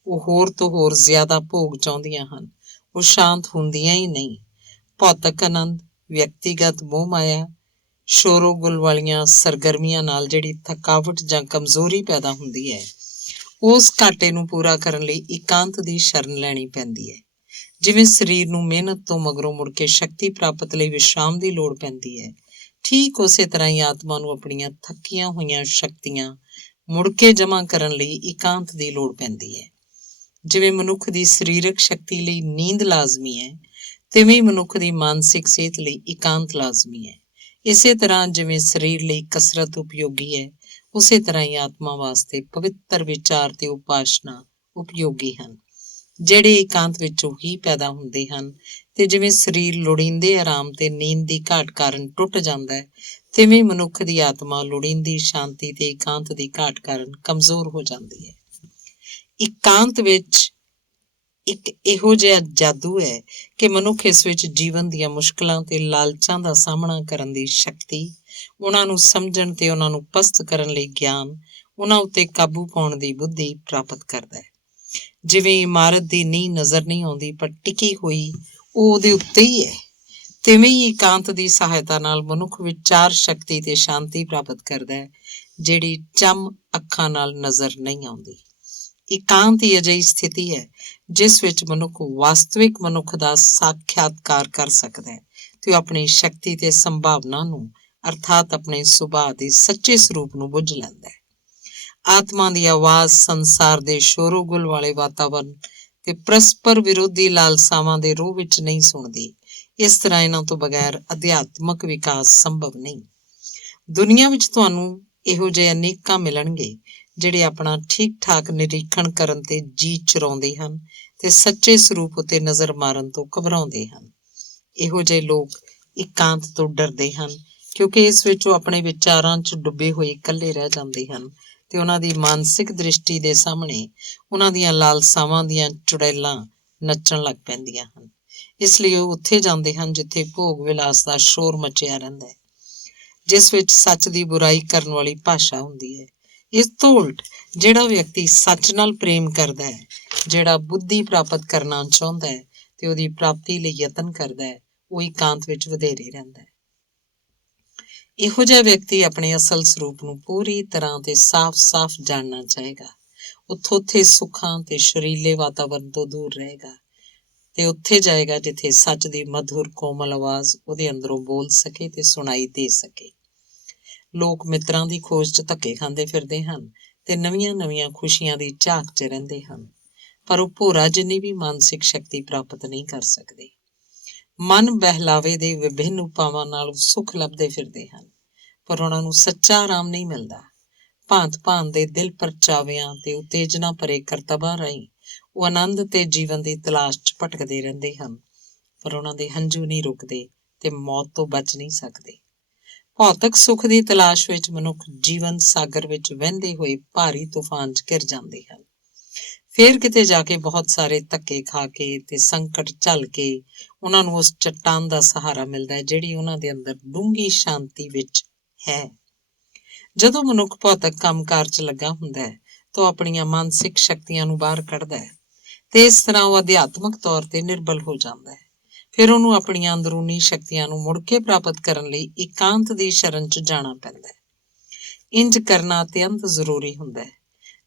ਉਹ ਹੋਰ ਤੋਂ ਹੋਰ ਜ਼ਿਆਦਾ ਭੋਗ ਚਾਹੁੰਦੀਆਂ ਹਨ, ਉਹ ਸ਼ਾਂਤ ਹੁੰਦੀਆਂ ਹੀ ਨਹੀਂ। ਭੌਤਿਕ ਆਨੰਦ, ਵਿਅਕਤੀਗਤ ਮੋਹ ਮਾਇਆ, ਸ਼ੋਰੋਗੁਲ ਵਾਲੀਆਂ ਸਰਗਰਮੀਆਂ ਨਾਲ ਜਿਹੜੀ ਥਕਾਵਟ ਜਾਂ ਕਮਜ਼ੋਰੀ ਪੈਦਾ ਹੁੰਦੀ ਹੈ, ਉਸ ਘਾਟੇ ਨੂੰ ਪੂਰਾ ਕਰਨ ਲਈ ਇਕਾਂਤ ਦੀ ਸ਼ਰਨ ਲੈਣੀ ਪੈਂਦੀ ਹੈ। ਜਿਵੇਂ ਸਰੀਰ ਨੂੰ ਮਿਹਨਤ ਤੋਂ ਮਗਰੋਂ ਮੁੜ ਕੇ ਸ਼ਕਤੀ ਪ੍ਰਾਪਤ ਲਈ ਵਿਸ਼ਰਾਮ ਦੀ ਲੋੜ ਪੈਂਦੀ ਹੈ, ਠੀਕ ਉਸੇ ਤਰ੍ਹਾਂ ਹੀ ਆਤਮਾ ਨੂੰ ਆਪਣੀਆਂ ਥੱਕੀਆਂ ਹੋਈਆਂ ਸ਼ਕਤੀਆਂ ਮੁੜ ਕੇ ਜਮ੍ਹਾਂ ਕਰਨ ਲਈ ਇਕਾਂਤ ਦੀ ਲੋੜ ਪੈਂਦੀ ਹੈ। ਜਿਵੇਂ ਮਨੁੱਖ ਦੀ ਸਰੀਰਕ ਸ਼ਕਤੀ ਲਈ ਨੀਂਦ ਲਾਜ਼ਮੀ ਹੈ, ਤਿਵੇਂ ਮਨੁੱਖ ਦੀ ਮਾਨਸਿਕ ਸਿਹਤ ਲਈ ਇਕਾਂਤ ਲਾਜ਼ਮੀ ਹੈ। ਇਸੇ ਤਰ੍ਹਾਂ ਜਿਵੇਂ ਸਰੀਰ ਲਈ ਕਸਰਤ ਉਪਯੋਗੀ ਹੈ, ਉਸੇ ਤਰ੍ਹਾਂ ਹੀ ਆਤਮਾ ਵਾਸਤੇ ਪਵਿੱਤਰ ਵਿਚਾਰ ਤੇ ਉਪਾਸਨਾ ਉਪਯੋਗੀ ਹਨ, ਜਿਹੜੇ ਇਕਾਂਤ ਵਿੱਚੋਂ ਹੀ ਪੈਦਾ ਹੁੰਦੇ ਹਨ। ਤੇ ਜਿਵੇਂ ਸਰੀਰ ਲੋੜੀਂਦੇ ਆਰਾਮ ਤੇ ਨੀਂਦ ਦੀ ਘਾਟ ਕਾਰਨ ਟੁੱਟ ਜਾਂਦਾ ਹੈ, ਤਿਵੇਂ ਮਨੁੱਖ ਦੀ ਆਤਮਾ ਲੋੜੀਂਦੀ ਸ਼ਾਂਤੀ ਤੇ ਇਕਾਂਤ ਦੀ ਘਾਟ ਕਾਰਨ ਕਮਜ਼ੋਰ ਹੋ ਜਾਂਦੀ ਹੈ। ਇਕਾਂਤ ਵਿੱਚ ਇੱਕ ਇਹੋ ਜਿਹਾ ਜਾਦੂ ਹੈ ਕਿ ਮਨੁੱਖ ਇਸ ਵਿੱਚ ਜੀਵਨ ਦੀਆਂ ਮੁਸ਼ਕਲਾਂ ਤੇ ਲਾਲਚਾਂ ਦਾ ਸਾਹਮਣਾ ਕਰਨ ਦੀ ਸ਼ਕਤੀ, ਉਹਨਾਂ ਨੂੰ ਸਮਝਣ ਤੇ ਉਹਨਾਂ ਨੂੰ ਪਸਤ ਕਰਨ ਲਈ ਗਿਆਨ, ਉਹਨਾਂ ਉੱਤੇ ਕਾਬੂ ਪਾਉਣ ਦੀ ਬੁੱਧੀ ਪ੍ਰਾਪਤ ਕਰਦਾ ਹੈ। ਜਿਵੇਂ ਇਮਾਰਤ ਦੀ ਨੀਂਹ ਨਜ਼ਰ ਨਹੀਂ ਆਉਂਦੀ ਪਰ ਟਿਕੀ ਹੋਈ ਉਹ ਉਹਦੇ ਉੱਤੇ ਹੀ ਹੈ, ਤਿਵੇਂ ਹੀ ਇਕਾਂਤ ਦੀ ਸਹਾਇਤਾ ਨਾਲ ਮਨੁੱਖ ਵਿਚਾਰ ਸ਼ਕਤੀ ਤੇ ਸ਼ਾਂਤੀ ਪ੍ਰਾਪਤ ਕਰਦਾ ਹੈ, ਜਿਹੜੀ ਚੰਮ ਅੱਖਾਂ ਨਾਲ ਨਜ਼ਰ ਨਹੀਂ ਆਉਂਦੀ। ਇਕਾਂਤ ਹੀ ਅਜਿਹੀ ਸਥਿਤੀ ਹੈ ਜਿਸ ਵਿੱਚ ਮਨੁੱਖ ਵਾਸਤਵਿਕ ਮਨੁੱਖ ਦਾ ਸਾਖਿਆਤਕਾਰ ਕਰ ਸਕਦਾ ਹੈ ਤੇ ਉਹ ਆਪਣੀ ਸ਼ਕਤੀ ਤੇ ਸੰਭਾਵਨਾ ਨੂੰ ਅਰਥਾਤ ਆਪਣੇ ਸੁਭਾਅ ਦੇ ਸੱਚੇ ਸਰੂਪ ਨੂੰ ਬੁੱਝ ਲੈਂਦਾ ਹੈ। ਆਤਮਾ ਦੀ ਆਵਾਜ਼ ਸੰਸਾਰ ਦੇ ਸ਼ੋਰੋਗੁਲ ਵਾਲੇ ਵਾਤਾਵਰਨ ਤੇ ਪਰਸਪਰ ਵਿਰੋਧੀ ਲਾਲਸਾਵਾਂ ਦੇ ਰੋਹ ਵਿੱਚ ਨਹੀਂ ਸੁਣਦੀ। ਇਸ ਤਰ੍ਹਾਂ ਇਹਨਾਂ ਤੋਂ ਬਗੈਰ ਅਧਿਆਤਮਕ ਵਿਕਾਸ ਸੰਭਵ ਨਹੀਂ। ਦੁਨੀਆ ਵਿੱਚ ਤੁਹਾਨੂੰ ਇਹੋ ਜਿਹੇ ਅਨੇਕਾਂ ਮਿਲਣਗੇ ਜਿਹੜੇ ਆਪਣਾ ਠੀਕ ਠਾਕ ਨਿਰੀਖਣ ਕਰਨ ਤੇ ਜੀ ਚੁਰਾਉਂਦੇ ਹਨ ਤੇ ਸੱਚੇ ਸਰੂਪ ਉੱਤੇ ਨਜ਼ਰ ਮਾਰਨ ਤੋਂ ਘਬਰਾਉਂਦੇ ਹਨ। ਇਹੋ ਜਿਹੇ ਲੋਕ ਇਕਾਂਤ ਤੋਂ ਡਰਦੇ ਹਨ ਕਿਉਂਕਿ ਇਸ ਵਿੱਚ ਉਹ ਆਪਣੇ ਵਿਚਾਰਾਂ 'ਚ ਡੁੱਬੇ ਹੋਏ ਇਕੱਲੇ ਰਹਿ ਜਾਂਦੇ ਹਨ ਤੇ ਉਹਨਾਂ ਦੀ ਮਾਨਸਿਕ ਦ੍ਰਿਸ਼ਟੀ ਦੇ ਸਾਹਮਣੇ ਉਹਨਾਂ ਦੀਆਂ ਲਾਲਸਾਵਾਂ ਦੀਆਂ ਚੁੜੈਲਾਂ ਨੱਚਣ ਲੱਗ ਪੈਂਦੀਆਂ ਹਨ। ਇਸ ਲਈ ਉਹ ਉੱਥੇ ਜਾਂਦੇ ਹਨ ਜਿੱਥੇ ਭੋਗ ਵਿਲਾਸ ਦਾ ਸ਼ੋਰ ਮਚਿਆ ਰਹਿੰਦਾ ਹੈ, ਜਿਸ ਵਿੱਚ ਸੱਚ ਦੀ ਬੁਰਾਈ ਕਰਨ ਵਾਲੀ ਭਾਸ਼ਾ ਹੁੰਦੀ ਹੈ, ਇਸ ਤੋਂ ਉਲਟ ਜਿਹੜਾ ਵਿਅਕਤੀ ਸੱਚ ਨਾਲ ਪ੍ਰੇਮ ਕਰਦਾ ਹੈ, ਜਿਹੜਾ ਬੁੱਧੀ ਪ੍ਰਾਪਤ ਕਰਨਾ ਚਾਹੁੰਦਾ ਹੈ ਤੇ ਉਹਦੀ ਪ੍ਰਾਪਤੀ ਲਈ ਯਤਨ ਕਰਦਾ ਹੈ, ਉਹ ਇਕਾਂਤ ਵਿੱਚ ਵਧੇਰੇ ਰਹਿੰਦਾ ਹੈ। ਇਹੋ ਜਿਹਾ ਵਿਅਕਤੀ ਆਪਣੇ ਅਸਲ ਸਰੂਪ ਨੂੰ ਪੂਰੀ ਤਰ੍ਹਾਂ ਤੇ ਸਾਫ਼-ਸਾਫ਼ ਜਾਣਨਾ ਚਾਹੇਗਾ। ਉਹ ਥੋਥੇ ਸੁੱਖਾਂ ਤੇ ਸ਼ਰੀਲੇ ਵਾਤਾਵਰਨ ਤੋਂ ਦੂਰ ਰਹੇਗਾ ਤੇ ਉੱਥੇ ਜਾਏਗਾ ਜਿੱਥੇ ਸੱਚ ਦੀ ਮਧੁਰ ਕੋਮਲ ਆਵਾਜ਼ ਉਹਦੇ ਅੰਦਰੋਂ ਬੋਲ ਸਕੇ ਤੇ ਸੁਣਾਈ ਦੇ ਸਕੇ। ਲੋਕ ਮਿੱਤਰਾਂ ਦੀ ਖੋਜ 'ਚ ਧੱਕੇ ਖਾਂਦੇ ਫਿਰਦੇ ਹਨ ਤੇ ਨਵੀਆਂ-ਨਵੀਆਂ ਖੁਸ਼ੀਆਂ ਦੀ ਝਾਕ 'ਚ ਰਹਿੰਦੇ ਹਨ, ਪਰ ਉਹ ਭੋਰਾ ਜਿੰਨੀ ਵੀ ਮਾਨਸਿਕ ਸ਼ਕਤੀ ਪ੍ਰਾਪਤ ਨਹੀਂ ਕਰ ਸਕਦੇ। ਮਨ ਬਹਿਲਾਵੇ ਦੇ ਵਿਭਿੰਨ ਉਪਾਵਾਂ ਨਾਲ ਸੁੱਖ ਲੱਭਦੇ ਫਿਰਦੇ ਹਨ, ਪਰ ਉਹਨਾਂ ਨੂੰ ਸੱਚਾ ਆਰਾਮ ਨਹੀਂ ਮਿਲਦਾ। ਭਾਂਤ-ਭਾਂਤ ਦੇ ਦਿਲ ਪਰਚਾਵਿਆਂ ਤੇ ਉਤੇਜਨਾ ਭਰੇ ਕਰਤਬਾਂ ਰਾਹੀਂ ਉਹ ਆਨੰਦ ਤੇ ਜੀਵਨ ਦੀ ਤਲਾਸ਼ 'ਚ ਭਟਕਦੇ ਰਹਿੰਦੇ ਹਨ, ਪਰ ਉਹਨਾਂ ਦੇ ਹੰਝੂ ਨਹੀਂ ਰੁਕਦੇ ਤੇ ਮੌਤ ਤੋਂ ਬਚ ਨਹੀਂ ਸਕਦੇ। ਭੌਤਿਕ ਸੁੱਖ ਦੀ ਤਲਾਸ਼ ਵਿੱਚ ਮਨੁੱਖ ਜੀਵਨ ਸਾਗਰ ਵਿੱਚ ਵਹਿੰਦੇ ਹੋਏ ਭਾਰੀ ਤੂਫਾਨ 'ਚ ਘਿਰ ਜਾਂਦੇ ਹਨ। ਫੇਰ ਕਿਤੇ ਜਾ ਕੇ ਬਹੁਤ ਸਾਰੇ ਧੱਕੇ ਖਾ ਕੇ ਤੇ ਸੰਕਟ ਝੱਲ ਕੇ ਉਹਨਾਂ ਨੂੰ ਉਸ ਚੱਟਾਨ ਦਾ ਸਹਾਰਾ ਮਿਲਦਾ ਹੈ ਜਿਹੜੀ ਉਹਨਾਂ ਦੇ ਅੰਦਰ ਡੂੰਘੀ ਸ਼ਾਂਤੀ ਵਿੱਚ ਹੈ। ਜਦੋਂ ਮਨੁੱਖ ਭੌਤਿਕ ਕੰਮਕਾਰ 'ਚ ਲੱਗਾ ਹੁੰਦਾ ਹੈ ਤਾਂ ਉਹ ਆਪਣੀਆਂ ਮਾਨਸਿਕ ਸ਼ਕਤੀਆਂ ਨੂੰ ਬਾਹਰ ਕੱਢਦਾ ਹੈ ਤੇ ਇਸ ਤਰ੍ਹਾਂ ਉਹ ਅਧਿਆਤਮਕ ਤੌਰ ਤੇ ਨਿਰਬਲ ਹੋ ਜਾਂਦਾ ਹੈ। ਫਿਰ ਉਹਨੂੰ ਆਪਣੀਆਂ ਅੰਦਰੂਨੀ ਸ਼ਕਤੀਆਂ ਨੂੰ ਮੁੜ ਕੇ ਪ੍ਰਾਪਤ ਕਰਨ ਲਈ ਇਕਾਂਤ ਦੀ ਸ਼ਰਨ 'ਚ ਜਾਣਾ ਪੈਂਦਾ ਹੈ। ਇੰਜ ਕਰਨਾ ਅਤਿਅੰਤ ਜ਼ਰੂਰੀ ਹੁੰਦਾ ਹੈ।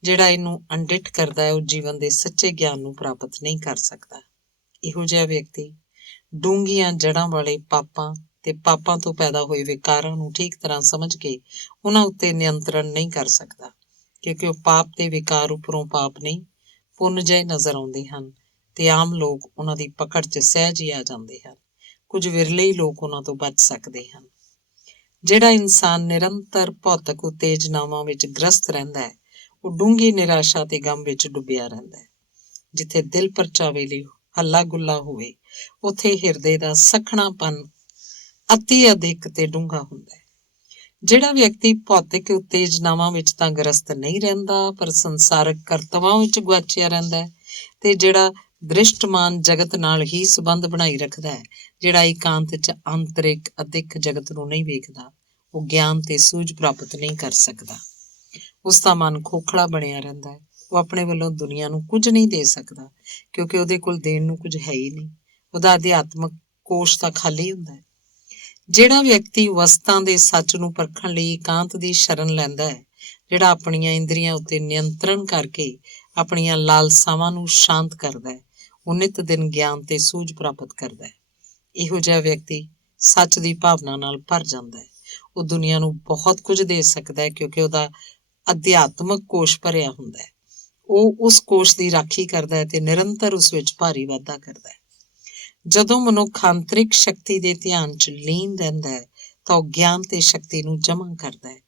ਜਿਹੜਾ ਇਹਨੂੰ ਅਣਡਿੱਠ ਕਰਦਾ ਹੈ ਉਹ ਜੀਵਨ ਦੇ ਸੱਚੇ ਗਿਆਨ ਨੂੰ ਪ੍ਰਾਪਤ ਨਹੀਂ ਕਰ ਸਕਦਾ। ਇਹੋ ਜਿਹਾ ਵਿਅਕਤੀ ਡੂੰਘੀਆਂ ਜੜ੍ਹਾਂ ਵਾਲੇ ਪਾਪਾਂ ਤੇ ਪਾਪਾਂ ਤੋਂ ਪੈਦਾ ਹੋਏ ਵਿਕਾਰਾਂ ਨੂੰ ਠੀਕ ਤਰ੍ਹਾਂ ਸਮਝ ਕੇ ਉਹਨਾਂ ਉੱਤੇ ਨਿਯੰਤਰਣ ਨਹੀਂ ਕਰ ਸਕਦਾ, ਕਿਉਂਕਿ ਉਹ ਪਾਪ ਤੇ ਵਿਕਾਰ ਉੱਪਰੋਂ ਪਾਪ ਨਹੀਂ, ਪੁੰਨ ਜਿਹੇ ਨਜ਼ਰ ਆਉਂਦੇ ਹਨ ਤੇ ਆਮ ਲੋਕ ਉਹਨਾਂ ਦੀ ਪਕੜ 'ਚ ਸਹਿਜ ਹੀ ਆ ਜਾਂਦੇ ਹਨ। ਕੁਝ ਵਿਰਲੇ ਹੀ ਲੋਕ ਉਹਨਾਂ ਤੋਂ ਬਚ ਸਕਦੇ ਹਨ। ਜਿਹੜਾ ਇਨਸਾਨ ਨਿਰੰਤਰ ਭੌਤਿਕ ਉਤੇਜਨਾਵਾਂ ਵਿੱਚ ਗ੍ਰਸਤ ਰਹਿੰਦਾ ਹੈ, ਉਹ ਡੂੰਘੀ ਨਿਰਾਸ਼ਾ ਤੇ ਗਮ ਵਿੱਚ ਡੁੱਬਿਆ ਰਹਿੰਦਾ ਹੈ। ਜਿੱਥੇ ਦਿਲ ਪਰਚਾਵੇ ਲਈ ਹੱਲਾ ਗੁੱਲਾ ਹੋਵੇ, ਉੱਥੇ ਹਿਰਦੇ ਦਾ ਸਖਣਾਪਨ ਅਤੀ ਅਧਿਕ ਤੇ ਡੂੰਘਾ ਹੁੰਦਾ ਹੈ। ਜਿਹੜਾ ਵਿਅਕਤੀ ਭੌਤਿਕ ਉਤੇਜਨਾਵਾਂ ਵਿੱਚ ਤਾਂ ਗ੍ਰਸਤ ਨਹੀਂ ਰਹਿੰਦਾ, ਪਰ ਸੰਸਾਰਕ ਕਰਤਵਾਂ ਵਿੱਚ ਗੁਆਚਿਆ ਰਹਿੰਦਾ ਹੈ, ਤੇ ਜਿਹੜਾ ਦ੍ਰਿਸ਼ਟਮਾਨ ਜਗਤ ਨਾਲ ਹੀ ਸੰਬੰਧ ਬਣਾਈ ਰੱਖਦਾ ਹੈ, ਜਿਹੜਾ ਇਕਾਂਤ 'ਚ ਆਂਤਰਿਕ ਅਦਿੱਖ ਜਗਤ ਨੂੰ ਨਹੀਂ ਵੇਖਦਾ, ਉਹ ਗਿਆਨ ਤੇ ਸੂਝ ਪ੍ਰਾਪਤ ਨਹੀਂ ਕਰ ਸਕਦਾ। ਉਸ ਦਾ ਮਨ ਖੋਖਲਾ ਬਣਿਆ ਰਹਿੰਦਾ ਹੈ। ਉਹ ਆਪਣੇ ਵੱਲੋਂ ਦੁਨੀਆ ਨੂੰ ਕੁਝ ਨਹੀਂ ਦੇ ਸਕਦਾ, ਕਿਉਂਕਿ ਉਹਦੇ ਕੋਲ ਦੇਣ ਨੂੰ ਕੁਝ ਹੈ ਹੀ ਨਹੀਂ। ਉਹਦਾ ਅਧਿਆਤਮਕ ਕੋਸ਼ ਤਾਂ ਖਾਲੀ ਹੁੰਦਾ ਹੈ। ਜਿਹੜਾ ਵਿਅਕਤੀ ਵਸਤਾਂ ਦੇ ਸੱਚ ਨੂੰ ਪਰਖਣ ਲਈ ਇਕਾਂਤ ਦੀ ਸ਼ਰਨ ਲੈਂਦਾ ਹੈ, ਜਿਹੜਾ ਆਪਣੀਆਂ ਇੰਦਰੀਆਂ ਉੱਤੇ ਨਿਯੰਤਰਣ ਕਰਕੇ ਆਪਣੀਆਂ ਲਾਲਸਾਵਾਂ ਨੂੰ ਸ਼ਾਂਤ ਕਰਦਾ ਹੈ, ਉਹ ਨਿਤ ਦਿਨ ਗਿਆਨ ਤੇ ਸੂਝ ਪ੍ਰਾਪਤ ਕਰਦਾ ਹੈ। ਇਹੋ ਜਿਹਾ ਵਿਅਕਤੀ ਸੱਚ ਦੀ ਭਾਵਨਾ ਨਾਲ ਭਰ ਜਾਂਦਾ ਹੈ। ਉਹ ਦੁਨੀਆ ਨੂੰ ਬਹੁਤ ਕੁਝ ਦੇ ਸਕਦਾ ਹੈ, ਕਿਉਂਕਿ ਉਹਦਾ ਅਧਿਆਤਮਕ ਕੋਸ਼ ਭਰਿਆ ਹੁੰਦਾ ਹੈ। ਉਹ ਉਸ ਕੋਸ਼ ਦੀ ਰਾਖੀ ਕਰਦਾ ਹੈ ਤੇ ਨਿਰੰਤਰ ਉਸ ਵਿੱਚ ਭਾਰੀ ਵਾਧਾ ਕਰਦਾ ਹੈ। ਜਦੋਂ ਮਨੁੱਖ ਆਂਤਰਿਕ ਸ਼ਕਤੀ ਦੇ ਧਿਆਨ 'ਚ ਲੀਨ ਰਹਿੰਦਾ ਹੈ ਤਾਂ ਉਹ ਗਿਆਨ ਤੇ ਸ਼ਕਤੀ ਨੂੰ ਜਮ੍ਹਾਂ ਕਰਦਾ ਹੈ।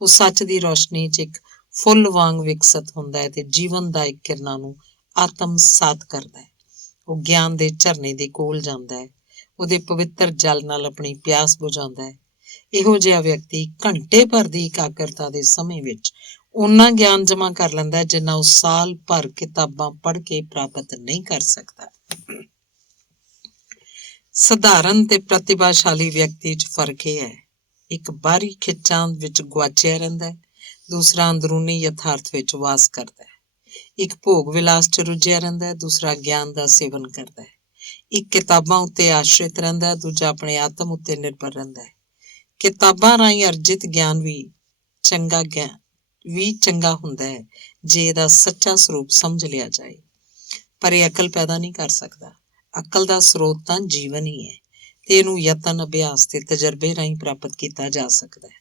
ਉਹ ਸੱਚ ਦੀ ਰੋਸ਼ਨੀ 'ਚ ਇੱਕ ਫੁੱਲ ਵਾਂਗ ਵਿਕਸਿਤ ਹੁੰਦਾ ਹੈ ਤੇ ਜੀਵਨਦਾਇਕ ਕਿਰਨਾਂ ਨੂੰ ਆਤਮਸਾਤ ਕਰਦਾ ਹੈ। ਉਹ ਗਿਆਨ ਦੇ ਝਰਨੇ ਦੇ ਕੋਲ ਜਾਂਦਾ ਹੈ, ਉਹਦੇ ਪਵਿੱਤਰ ਜਲ ਨਾਲ ਆਪਣੀ ਪਿਆਸ ਬੁਝਾਉਂਦਾ ਹੈ। ਇਹੋ ਜਿਹਾ ਵਿਅਕਤੀ ਘੰਟੇ ਭਰ ਦੀ ਇਕਾਗਰਤਾ ਦੇ ਸਮੇਂ ਵਿੱਚ ਓਨਾ ਗਿਆਨ ਜਮ੍ਹਾਂ ਕਰ ਲੈਂਦਾ ਹੈ ਜਿੰਨਾ ਉਹ ਸਾਲ ਭਰ ਕਿਤਾਬਾਂ ਪੜ੍ਹ ਕੇ ਪ੍ਰਾਪਤ ਨਹੀਂ ਕਰ ਸਕਦਾ। ਸਧਾਰਨ ਤੇ ਪ੍ਰਤਿਭਾਸ਼ਾਲੀ ਵਿਅਕਤੀ 'ਚ ਫਰਕ ਇਹ ਹੈ, ਇੱਕ ਬਾਹਰੀ ਖਿੱਚਾਂ ਵਿੱਚ ਗੁਆਚਿਆ ਰਹਿੰਦਾ ਹੈ, ਦੂਸਰਾ ਅੰਦਰੂਨੀ ਯਥਾਰਥ ਵਿੱਚ ਵਾਸ ਕਰਦਾ ਹੈ। ਇੱਕ ਭੋਗ ਵਿਲਾਸ 'ਚ ਰੁੱਝਿਆ ਰਹਿੰਦਾ ਹੈ, ਦੂਸਰਾ ਗਿਆਨ ਦਾ ਸੇਵਨ ਕਰਦਾ ਹੈ। ਇੱਕ ਕਿਤਾਬਾਂ ਉੱਤੇ ਆਸ਼ਰਿਤ ਰਹਿੰਦਾ ਹੈ, ਦੂਜਾ ਆਪਣੇ ਆਤਮ ਉੱਤੇ ਨਿਰਭਰ ਰਹਿੰਦਾ ਹੈ। ਕਿਤਾਬਾਂ ਰਾਹੀਂ ਅਰਜਿਤ ਗਿਆਨ ਵੀ ਚੰਗਾ ਹੁੰਦਾ ਹੈ ਜੇ ਇਹਦਾ ਸੱਚਾ ਸਰੂਪ ਸਮਝ ਲਿਆ ਜਾਏ, ਪਰ ਇਹ ਅਕਲ ਪੈਦਾ ਨਹੀਂ ਕਰ ਸਕਦਾ। ਅਕਲ ਦਾ ਸਰੋਤ ਤਾਂ ਜੀਵਨ ਹੀ ਹੈ ਤੇ ਇਹਨੂੰ ਯਤਨ, ਅਭਿਆਸ ਤੇ ਤਜਰਬੇ ਰਾਹੀਂ ਪ੍ਰਾਪਤ ਕੀਤਾ ਜਾ ਸਕਦਾ ਹੈ।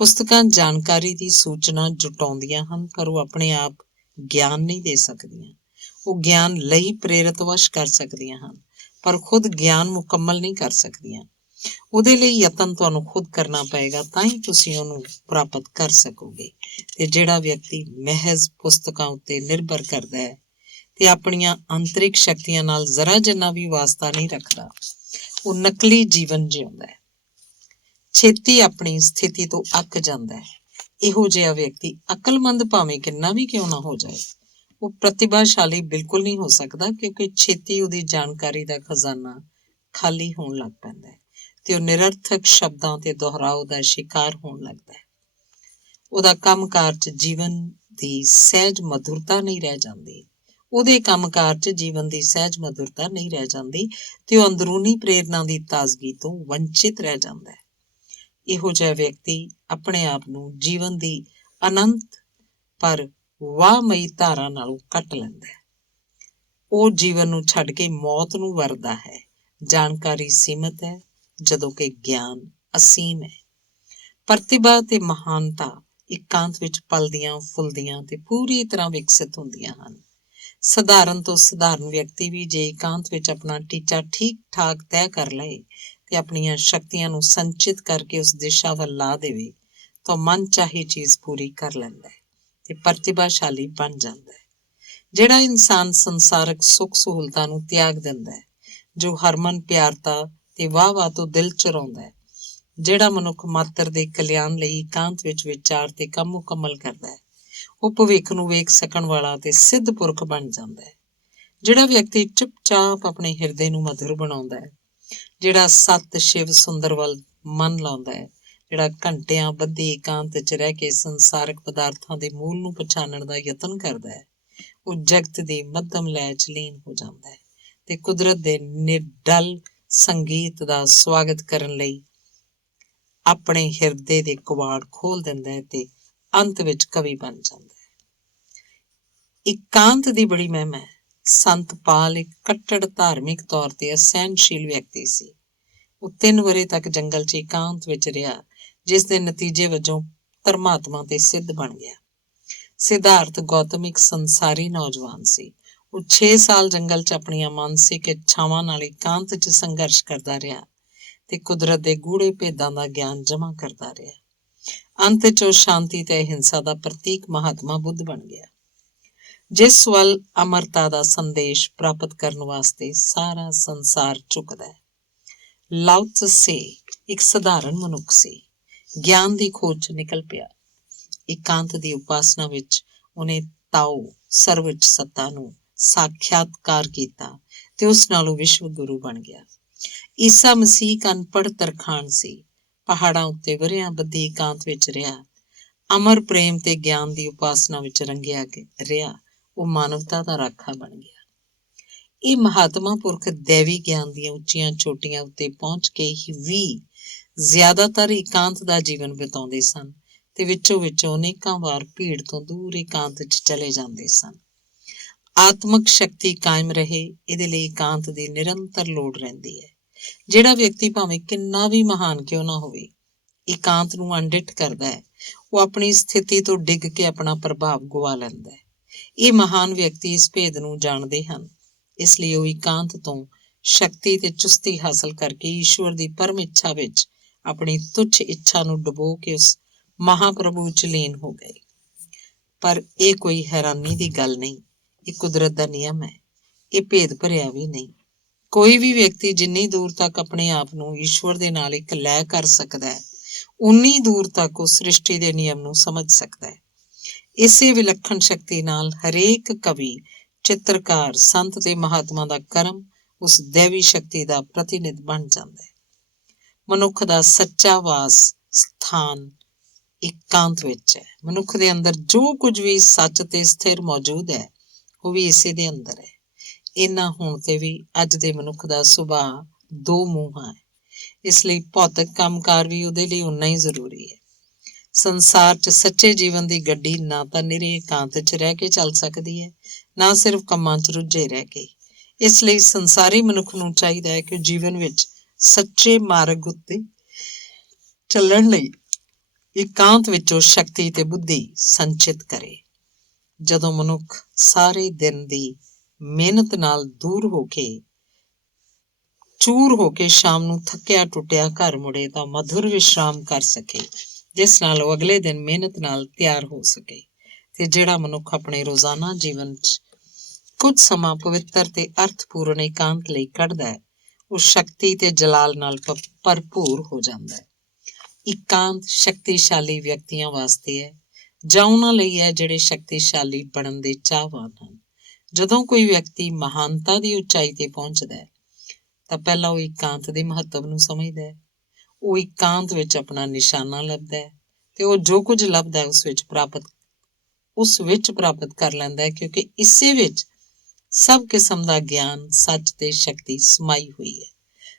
ਪੁਸਤਕਾਂ ਜਾਣਕਾਰੀ ਦੀ ਸੂਚਨਾ ਜੁਟਾਉਂਦੀਆਂ ਹਨ, ਪਰ ਉਹ ਆਪਣੇ ਆਪ ਗਿਆਨ ਨਹੀਂ ਦੇ ਸਕਦੀਆਂ। ਉਹ ਗਿਆਨ ਲਈ ਪ੍ਰੇਰਿਤਵਸ਼ ਕਰ ਸਕਦੀਆਂ ਹਨ, ਪਰ ਖੁਦ ਗਿਆਨ ਮੁਕੰਮਲ ਨਹੀਂ ਕਰ ਸਕਦੀਆਂ। ਉਹਦੇ ਲਈ ਯਤਨ ਤੁਹਾਨੂੰ ਖੁਦ ਕਰਨਾ ਪਏਗਾ, ਤਾਂ ਹੀ ਤੁਸੀਂ ਉਹਨੂੰ ਪ੍ਰਾਪਤ ਕਰ ਸਕੋਗੇ। ਤੇ ਜਿਹੜਾ ਵਿਅਕਤੀ ਮਹਿਜ਼ ਪੁਸਤਕਾਂ ਉੱਤੇ ਨਿਰਭਰ ਕਰਦਾ ਹੈ ਤੇ ਆਪਣੀਆਂ ਆਂਤਰਿਕ ਸ਼ਕਤੀਆਂ ਨਾਲ ਜ਼ਰਾ ਜਿੰਨਾ ਵੀ ਵਾਸਤਾ ਨਹੀਂ ਰੱਖਦਾ, ਉਹ ਨਕਲੀ ਜੀਵਨ ਜਿਉਂਦਾ ਹੈ, ਛੇਤੀ ਆਪਣੀ ਸਥਿਤੀ ਤੋਂ ਅੱਕ ਜਾਂਦਾ ਹੈ। ਇਹੋ ਜਿਹਾ ਵਿਅਕਤੀ ਅਕਲਮੰਦ ਭਾਵੇਂ ਕਿੰਨਾ ਵੀ ਕਿਉਂ ਨਾ ਹੋ ਜਾਏ, ਉਹ ਪ੍ਰਤਿਭਾਸ਼ਾਲੀ ਬਿਲਕੁਲ ਨਹੀਂ ਹੋ ਸਕਦਾ, ਕਿਉਂਕਿ ਛੇਤੀ ਉਹਦੀ ਜਾਣਕਾਰੀ ਦਾ ਖਜ਼ਾਨਾ ਖਾਲੀ ਹੋਣ ਲੱਗ ਪੈਂਦਾ ਹੈ ਤੇ ਉਹ ਨਿਰਰਥਕ ਸ਼ਬਦਾਂ ਤੇ ਦੁਹਰਾਓ ਦਾ ਸ਼ਿਕਾਰ ਹੋਣ ਲੱਗਦਾ ਹੈ। ਉਹਦਾ ਕੰਮਕਾਰ 'ਚ ਜੀਵਨ ਦੀ ਸਹਿਜ ਮਧੁਰਤਾ ਨਹੀਂ ਰਹਿ ਜਾਂਦੀ। ਉਹਦੇ ਕੰਮਕਾਰ 'ਚ ਜੀਵਨ ਦੀ ਸਹਿਜ ਮਧੁਰਤਾ ਨਹੀਂ ਰਹਿ ਜਾਂਦੀ ਤੇ ਉਹ ਅੰਦਰੂਨੀ ਪ੍ਰੇਰਨਾ ਦੀ ਤਾਜ਼ਗੀ ਤੋਂ ਵੰਚਿਤ ਰਹਿ ਜਾਂਦਾ ਹੈ। ਇਹੋ ਜਿਹਾ ਵਿਅਕਤੀ ਆਪਣੇ ਆਪ ਨੂੰ ਜੀਵਨ ਦੀ ਅਨੰਤ ਪਰ ਵਾਹਮਈ ਧਾਰਾ ਨਾਲੋਂ ਕੱਟ ਲੈਂਦਾ ਹੈ। ਉਹ ਜੀਵਨ ਨੂੰ ਛੱਡ ਕੇ ਮੌਤ ਨੂੰ ਵਰਦਾ ਹੈ। ਜਾਣਕਾਰੀ ਸੀਮਤ ਹੈ ਜਦੋਂ ਕਿ ਗਿਆਨ ਅਸੀਮ ਹੈ। ਪ੍ਰਤਿਭਾ ਤੇ ਮਹਾਨਤਾ ਇਕਾਂਤ ਵਿੱਚ ਪਲਦੀਆਂ ਫੁੱਲਦੀਆਂ ਤੇ ਪੂਰੀ ਤਰ੍ਹਾਂ ਵਿਕਸਿਤ ਹੁੰਦੀਆਂ ਹਨ। ਸਧਾਰਨ ਤੋਂ ਸਧਾਰਨ ਵਿਅਕਤੀ ਵੀ ਜੇ ਇਕਾਂਤ ਵਿੱਚ ਆਪਣਾ ਟੀਚਾ ਠੀਕ ਠਾਕ ਤੈਅ ਕਰ ਲਏ ਤੇ ਆਪਣੀਆਂ ਸ਼ਕਤੀਆਂ ਨੂੰ ਸੰਚਿਤ ਕਰਕੇ ਉਸ ਦਿਸ਼ਾ ਵੱਲ ਲਾ ਦੇਵੇ ਤਾਂ ਮਨ ਚਾਹੀ ਚੀਜ਼ ਪੂਰੀ ਕਰ ਲੈਂਦਾ ਹੈ ਤੇ ਪ੍ਰਤਿਭਾਸ਼ਾਲੀ ਬਣ ਜਾਂਦਾ ਹੈ। ਜਿਹੜਾ ਇਨਸਾਨ ਸੰਸਾਰਕ ਸੁੱਖ ਸਹੂਲਤਾਂ ਨੂੰ ਤਿਆਗ ਦਿੰਦਾ ਹੈ, ਜੋ ਹਰਮਨ ਪਿਆਰਤਾ ਤੇ ਵਾਹ-ਵਾਹ ਤੋਂ ਦਿਲ ਚੁਰਾਉਂਦਾ ਹੈ, ਜਿਹੜਾ ਮਨੁੱਖ ਮਾਤਰ ਦੇ ਕਲਿਆਣ ਲਈ ਇਕਾਂਤ ਵਿੱਚ ਵਿਚਾਰ ਤੇ ਕੰਮ ਮੁਕੰਮਲ ਕਰਦਾ ਹੈ, ਉਹ ਭਵਿੱਖ ਨੂੰ ਵੇਖ ਸਕਣ ਵਾਲਾ ਤੇ ਸਿੱਧ ਪੁਰਖ ਬਣ ਜਾਂਦਾ ਹੈ। ਜਿਹੜਾ ਵਿਅਕਤੀ ਚੁੱਪਚਾਪ ਆਪਣੇ ਹਿਰਦੇ ਨੂੰ ਮਧੁਰ ਬਣਾਉਂਦਾ ਹੈ, ਜਿਹੜਾ ਸੱਤ ਸ਼ਿਵ ਸੁੰਦਰ ਵੱਲ ਮਨ ਲਾਉਂਦਾ ਹੈ, ਜਿਹੜਾ ਘੰਟਿਆਂ ਬੱਧੀ ਇਕਾਂਤ 'ਚ ਰਹਿ ਕੇ ਸੰਸਾਰਕ ਪਦਾਰਥਾਂ ਦੇ ਮੂਲ ਨੂੰ ਪਛਾਣਨ ਦਾ ਯਤਨ ਕਰਦਾ ਹੈ, ਉਹ ਜਗਤ ਦੀ ਮੱਧਮ ਲੈਅ 'ਚ ਲੀਨ ਹੋ ਜਾਂਦਾ ਹੈ ਤੇ ਕੁਦਰਤ ਦੇ ਨਿਰਡਲ ਸੰਗੀਤ ਦਾ ਸਵਾਗਤ ਕਰਨ ਲਈ ਆਪਣੇ ਹਿਰਦੇ ਦੇ ਕਵਾੜ ਖੋਲ ਦਿੰਦਾ ਹੈ ਤੇ ਅੰਤ ਵਿੱਚ ਕਵੀ ਬਣ ਜਾਂਦਾ ਹੈ। ਇਕਾਂਤ ਦੀ ਬੜੀ ਮਹਿਮਾ ਹੈ। ਸੰਤ ਪਾਲ ਇੱਕ ਕੱਟੜ ਧਾਰਮਿਕ ਤੌਰ ਤੇ ਅਸਹਿਣਸ਼ੀਲ ਵਿਅਕਤੀ ਸੀ। ਉਹ 3 ਵਰ੍ਹੇ ਤੱਕ ਜੰਗਲ 'ਚ ਇਕਾਂਤ ਵਿੱਚ ਰਿਹਾ, ਜਿਸ ਦੇ ਨਤੀਜੇ ਵਜੋਂ ਧਰਮਾਤਮਾ ਤੇ ਸਿੱਧ ਬਣ ਗਿਆ। ਸਿਧਾਰਥ ਗੌਤਮ ਇੱਕ ਸੰਸਾਰੀ ਨੌਜਵਾਨ ਸੀ। ਉਹ 6 ਸਾਲ ਜੰਗਲ 'ਚ ਆਪਣੀਆਂ ਮਾਨਸਿਕ ਇੱਛਾਵਾਂ ਨਾਲ ਇਕਾਂਤ 'ਚ ਸੰਘਰਸ਼ ਕਰਦਾ ਰਿਹਾ ਤੇ ਕੁਦਰਤ ਦੇ ਗੂੜੇ ਭੇਦਾਂ ਦਾ ਗਿਆਨ ਜਮ੍ਹਾਂ ਕਰਦਾ ਰਿਹਾ। ਅੰਤ 'ਚ ਉਹ ਸ਼ਾਂਤੀ ਤੇ ਅਹਿੰਸਾ ਦਾ ਪ੍ਰਤੀਕ ਮਹਾਤਮਾ ਬੁੱਧ ਬਣ ਗਿਆ, ਜਿਸ ਵੱਲ ਅਮਰਤਾ ਦਾ ਸੰਦੇਸ਼ ਪ੍ਰਾਪਤ ਕਰਨ ਵਾਸਤੇ ਸਾਰਾ ਸੰਸਾਰ ਝੁਕਦਾ ਹੈ। ਲਾਓ ਤਸੇ ਇੱਕ ਸਧਾਰਨ ਮਨੁੱਖ ਸੀ। ਗਿਆਨ ਦੀ ਖੋਜ 'ਚ ਨਿਕਲ ਪਿਆ। ਇਕਾਂਤ ਦੀ ਉਪਾਸਨਾ ਵਿੱਚ ਉਹਨੇ ਤਾਓ ਸਰਵਉੱਚ ਸੱਤਾ ਨੂੰ ਸਾਖਿਆਤਕਾਰ ਕੀਤਾ ਤੇ ਉਸ ਨਾਲ ਉਹ ਵਿਸ਼ਵ ਗੁਰੂ ਬਣ ਗਿਆ। ਈਸਾ ਮਸੀਹ ਇੱਕ ਅਨਪੜ੍ਹ ਤਰਖਾਣ ਸੀ। ਪਹਾੜਾਂ ਉੱਤੇ ਵਰ੍ਹਿਆਂ ਬੱਧੀ ਇਕਾਂਤ ਵਿੱਚ ਰਿਹਾ। ਅਮਰ ਪ੍ਰੇਮ ਤੇ ਗਿਆਨ ਦੀ ਉਪਾਸਨਾ ਵਿੱਚ ਰੰਗਿਆ ਰਿਹਾ। ਉਹ ਮਾਨਵਤਾ ਦਾ ਰਾਖਾ ਬਣ ਗਿਆ। ਇਹ ਮਹਾਤਮਾ ਪੁਰਖ ਦੇਵੀ ਗਿਆਨ ਦੀਆਂ ਉੱਚੀਆਂ ਚੋਟੀਆਂ ਉੱਤੇ ਪਹੁੰਚ ਕੇ ਵੀ ਜ਼ਿਆਦਾਤਰ ਇਕਾਂਤ ਦਾ ਜੀਵਨ ਬਿਤਾਉਂਦੇ ਸਨ ਤੇ ਵਿੱਚੋਂ ਅਨੇਕਾਂ ਵਾਰ ਭੀੜ ਤੋਂ ਦੂਰ ਇਕਾਂਤ 'ਚ ਚਲੇ ਜਾਂਦੇ ਸਨ। ਆਤਮਿਕ ਸ਼ਕਤੀ ਕਾਇਮ ਰਹੇ, ਇਹਦੇ ਲਈ ਇਕਾਂਤ ਦੀ ਨਿਰੰਤਰ ਲੋੜ ਰਹਿੰਦੀ ਹੈ। ਜਿਹੜਾ ਵਿਅਕਤੀ ਭਾਵੇਂ ਕਿੰਨਾ ਵੀ ਮਹਾਨ ਕਿਉਂ ਨਾ ਹੋਵੇ, ਇਕਾਂਤ ਨੂੰ ਅਣਡਿੱਠ ਕਰਦਾ ਹੈ, ਉਹ ਆਪਣੀ ਸਥਿਤੀ ਤੋਂ ਡਿੱਗ ਕੇ ਆਪਣਾ ਪ੍ਰਭਾਵ ਗਵਾ ਲੈਂਦਾ ਹੈ। ਇਹ ਮਹਾਨ ਵਿਅਕਤੀ ਇਸ ਭੇਦ ਨੂੰ ਜਾਣਦੇ ਹਨ, ਇਸ ਲਈ ਉਹ ਇਕਾਂਤ ਤੋਂ ਸ਼ਕਤੀ ਤੇ ਚੁਸਤੀ ਹਾਸਲ ਕਰਕੇ ਈਸ਼ਵਰ ਦੀ ਪਰਮ ਇੱਛਾ ਵਿੱਚ ਆਪਣੀ ਤੁੱਛ ਇੱਛਾ ਨੂੰ ਡੁਬੋ ਕੇ ਉਸ ਮਹਾਂਪ੍ਰਭੂ 'ਚ ਲੀਨ ਹੋ ਗਏ। ਪਰ ਇਹ ਕੋਈ ਹੈਰਾਨੀ ਦੀ ਗੱਲ ਨਹੀਂ, ਇਹ ਕੁਦਰਤ ਦਾ ਨਿਯਮ ਹੈ। ਇਹ ਭੇਦ ਭਰਿਆ ਵੀ ਨਹੀਂ। ਕੋਈ ਵੀ ਵਿਅਕਤੀ ਜਿੰਨੀ ਦੂਰ ਤੱਕ ਆਪਣੇ ਆਪ ਨੂੰ ਈਸ਼ਵਰ ਦੇ ਨਾਲ ਇੱਕ ਲੈ ਕਰ ਸਕਦਾ ਹੈ, ਉਨੀ ਦੂਰ ਤੱਕ ਉਹ ਸ੍ਰਿਸ਼ਟੀ ਦੇ ਨਿਯਮ ਨੂੰ ਸਮਝ ਸਕਦਾ ਹੈ। ਇਸੇ ਵਿਲੱਖਣ ਸ਼ਕਤੀ ਨਾਲ ਹਰੇਕ ਕਵੀ, ਚਿੱਤਰਕਾਰ, ਸੰਤ ਤੇ ਮਹਾਤਮਾ ਦਾ ਕਰਮ ਉਸ ਦੇਵੀ ਸ਼ਕਤੀ ਦਾ ਪ੍ਰਤੀਨਿਧ ਬਣ ਜਾਂਦਾ ਹੈ। ਮਨੁੱਖ ਦਾ ਸੱਚਾ ਵਾਸ ਸਥਾਨ ਇਕਾਂਤ ਵਿੱਚ ਹੈ। ਮਨੁੱਖ ਦੇ ਅੰਦਰ ਜੋ ਕੁਝ ਵੀ ਸੱਚ ਤੇ ਸਥਿਰ ਮੌਜੂਦ ਹੈ, ਉਹ ਵੀ ਇਸੇ ਦੇ ਅੰਦਰ ਹੈ। ਇਹਨਾਂ ਹੋਣ ਤੇ ਵੀ ਅੱਜ ਦੇ ਮਨੁੱਖ ਦਾ ਸੁਭਾਅ ਦੋ ਮੂੰਹਾਂ ਹੈ, ਇਸ ਲਈ ਭੌਤਿਕ ਕੰਮਕਾਰ ਵੀ ਉਹਦੇ ਲਈ ਓਨਾ ਹੀ ਜ਼ਰੂਰੀ ਹੈ। ਸੰਸਾਰ 'ਚ ਸੱਚੇ ਜੀਵਨ ਦੀ ਗੱਡੀ ਨਾ ਤਾਂ ਨਿਰੇ ਇਕਾਂਤ 'ਚ ਰਹਿ ਕੇ ਚੱਲ ਸਕਦੀ ਹੈ, ਨਾ ਸਿਰਫ ਕੰਮਾਂ 'ਚ ਰੁੱਝੇ ਰਹਿ ਕੇ। ਇਸ ਲਈ ਸੰਸਾਰੀ ਮਨੁੱਖ ਨੂੰ ਚਾਹੀਦਾ ਹੈ ਕਿ ਜੀਵਨ ਵਿੱਚ ਸੱਚੇ ਮਾਰਗ ਉੱਤੇ ਚੱਲਣ ਲਈ ਇਕਾਂਤ ਵਿੱਚੋਂ ਸ਼ਕਤੀ ਤੇ ਬੁੱਧੀ ਸੰਚਿਤ ਕਰੇ। ਜਦੋਂ ਮਨੁੱਖ ਸਾਰੇ ਦਿਨ ਦੀ ਮਿਹਨਤ ਨਾਲ ਚੂਰ ਹੋ ਕੇ ਸ਼ਾਮ ਨੂੰ ਥੱਕਿਆ ਟੁੱਟਿਆ ਘਰ ਮੁੜੇ ਤਾਂ ਮਧੁਰ ਵਿਸ਼ਰਾਮ ਕਰ ਸਕੇ, ਜਿਸ ਨਾਲ ਉਹ ਅਗਲੇ ਦਿਨ ਮਿਹਨਤ ਨਾਲ ਤਿਆਰ ਹੋ ਸਕੇ। ਤੇ ਜਿਹੜਾ ਮਨੁੱਖ ਆਪਣੇ ਰੋਜ਼ਾਨਾ ਜੀਵਨ 'ਚ ਕੁਝ ਸਮਾਂ ਪਵਿੱਤਰ ਤੇ ਅਰਥਪੂਰਨ ਇਕਾਂਤ ਲਈ ਕੱਢਦਾ ਹੈ, ਉਹ ਸ਼ਕਤੀ ਤੇ ਜਲਾਲ ਨਾਲ ਭਰਪੂਰ ਹੋ ਜਾਂਦਾ ਹੈ। ਇਕਾਂਤ ਸ਼ਕਤੀਸ਼ਾਲੀ ਵਿਅਕਤੀਆਂ ਵਾਸਤੇ ਹੈ ਜਾਂ ਉਹਨਾਂ ਲਈ ਹੈ ਜਿਹੜੇ ਸ਼ਕਤੀਸ਼ਾਲੀ ਬਣਨ ਦੇ ਚਾਹਵਾਨ ਹਨ। ਜਦੋਂ ਕੋਈ ਵਿਅਕਤੀ ਮਹਾਨਤਾ ਦੀ ਉਚਾਈ ਤੇ ਪਹੁੰਚਦਾ ਹੈ ਤਾਂ ਪਹਿਲਾਂ ਉਹ ਇਕਾਂਤ ਦੇ ਮਹੱਤਵ ਨੂੰ ਸਮਝਦਾ ਹੈ। ਉਹ ਇਕਾਂਤ ਵਿੱਚ ਆਪਣਾ ਨਿਸ਼ਾਨਾ ਲੱਭਦਾ ਹੈ ਤੇ ਉਹ ਜੋ ਕੁਝ ਲੱਭਦਾ ਉਸ ਵਿੱਚ ਪ੍ਰਾਪਤ ਕਰ ਲੈਂਦਾ ਹੈ, ਕਿਉਂਕਿ ਇਸੇ ਵਿੱਚ ਸਭ ਕਿਸਮ ਦਾ ਗਿਆਨ, ਸੱਚ ਤੇ ਸ਼ਕਤੀ ਸਮਾਈ ਹੋਈ ਹੈ।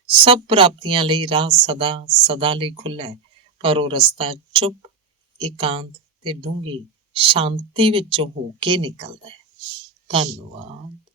ਸਭ ਪ੍ਰਾਪਤੀਆਂ ਲਈ ਰਾਹ ਸਦਾ ਲਈ ਖੁੱਲ੍ਹਾ ਹੈ, ਪਰ ਉਹ ਰਸਤਾ ਚੁੱਪ, ਇਕਾਂਤ ਤੇ ਡੂੰਘੀ ਸ਼ਾਂਤੀ ਵਿੱਚੋਂ ਹੋ ਕੇ ਨਿਕਲਦਾ ਹੈ। ਧੰਨਵਾਦ।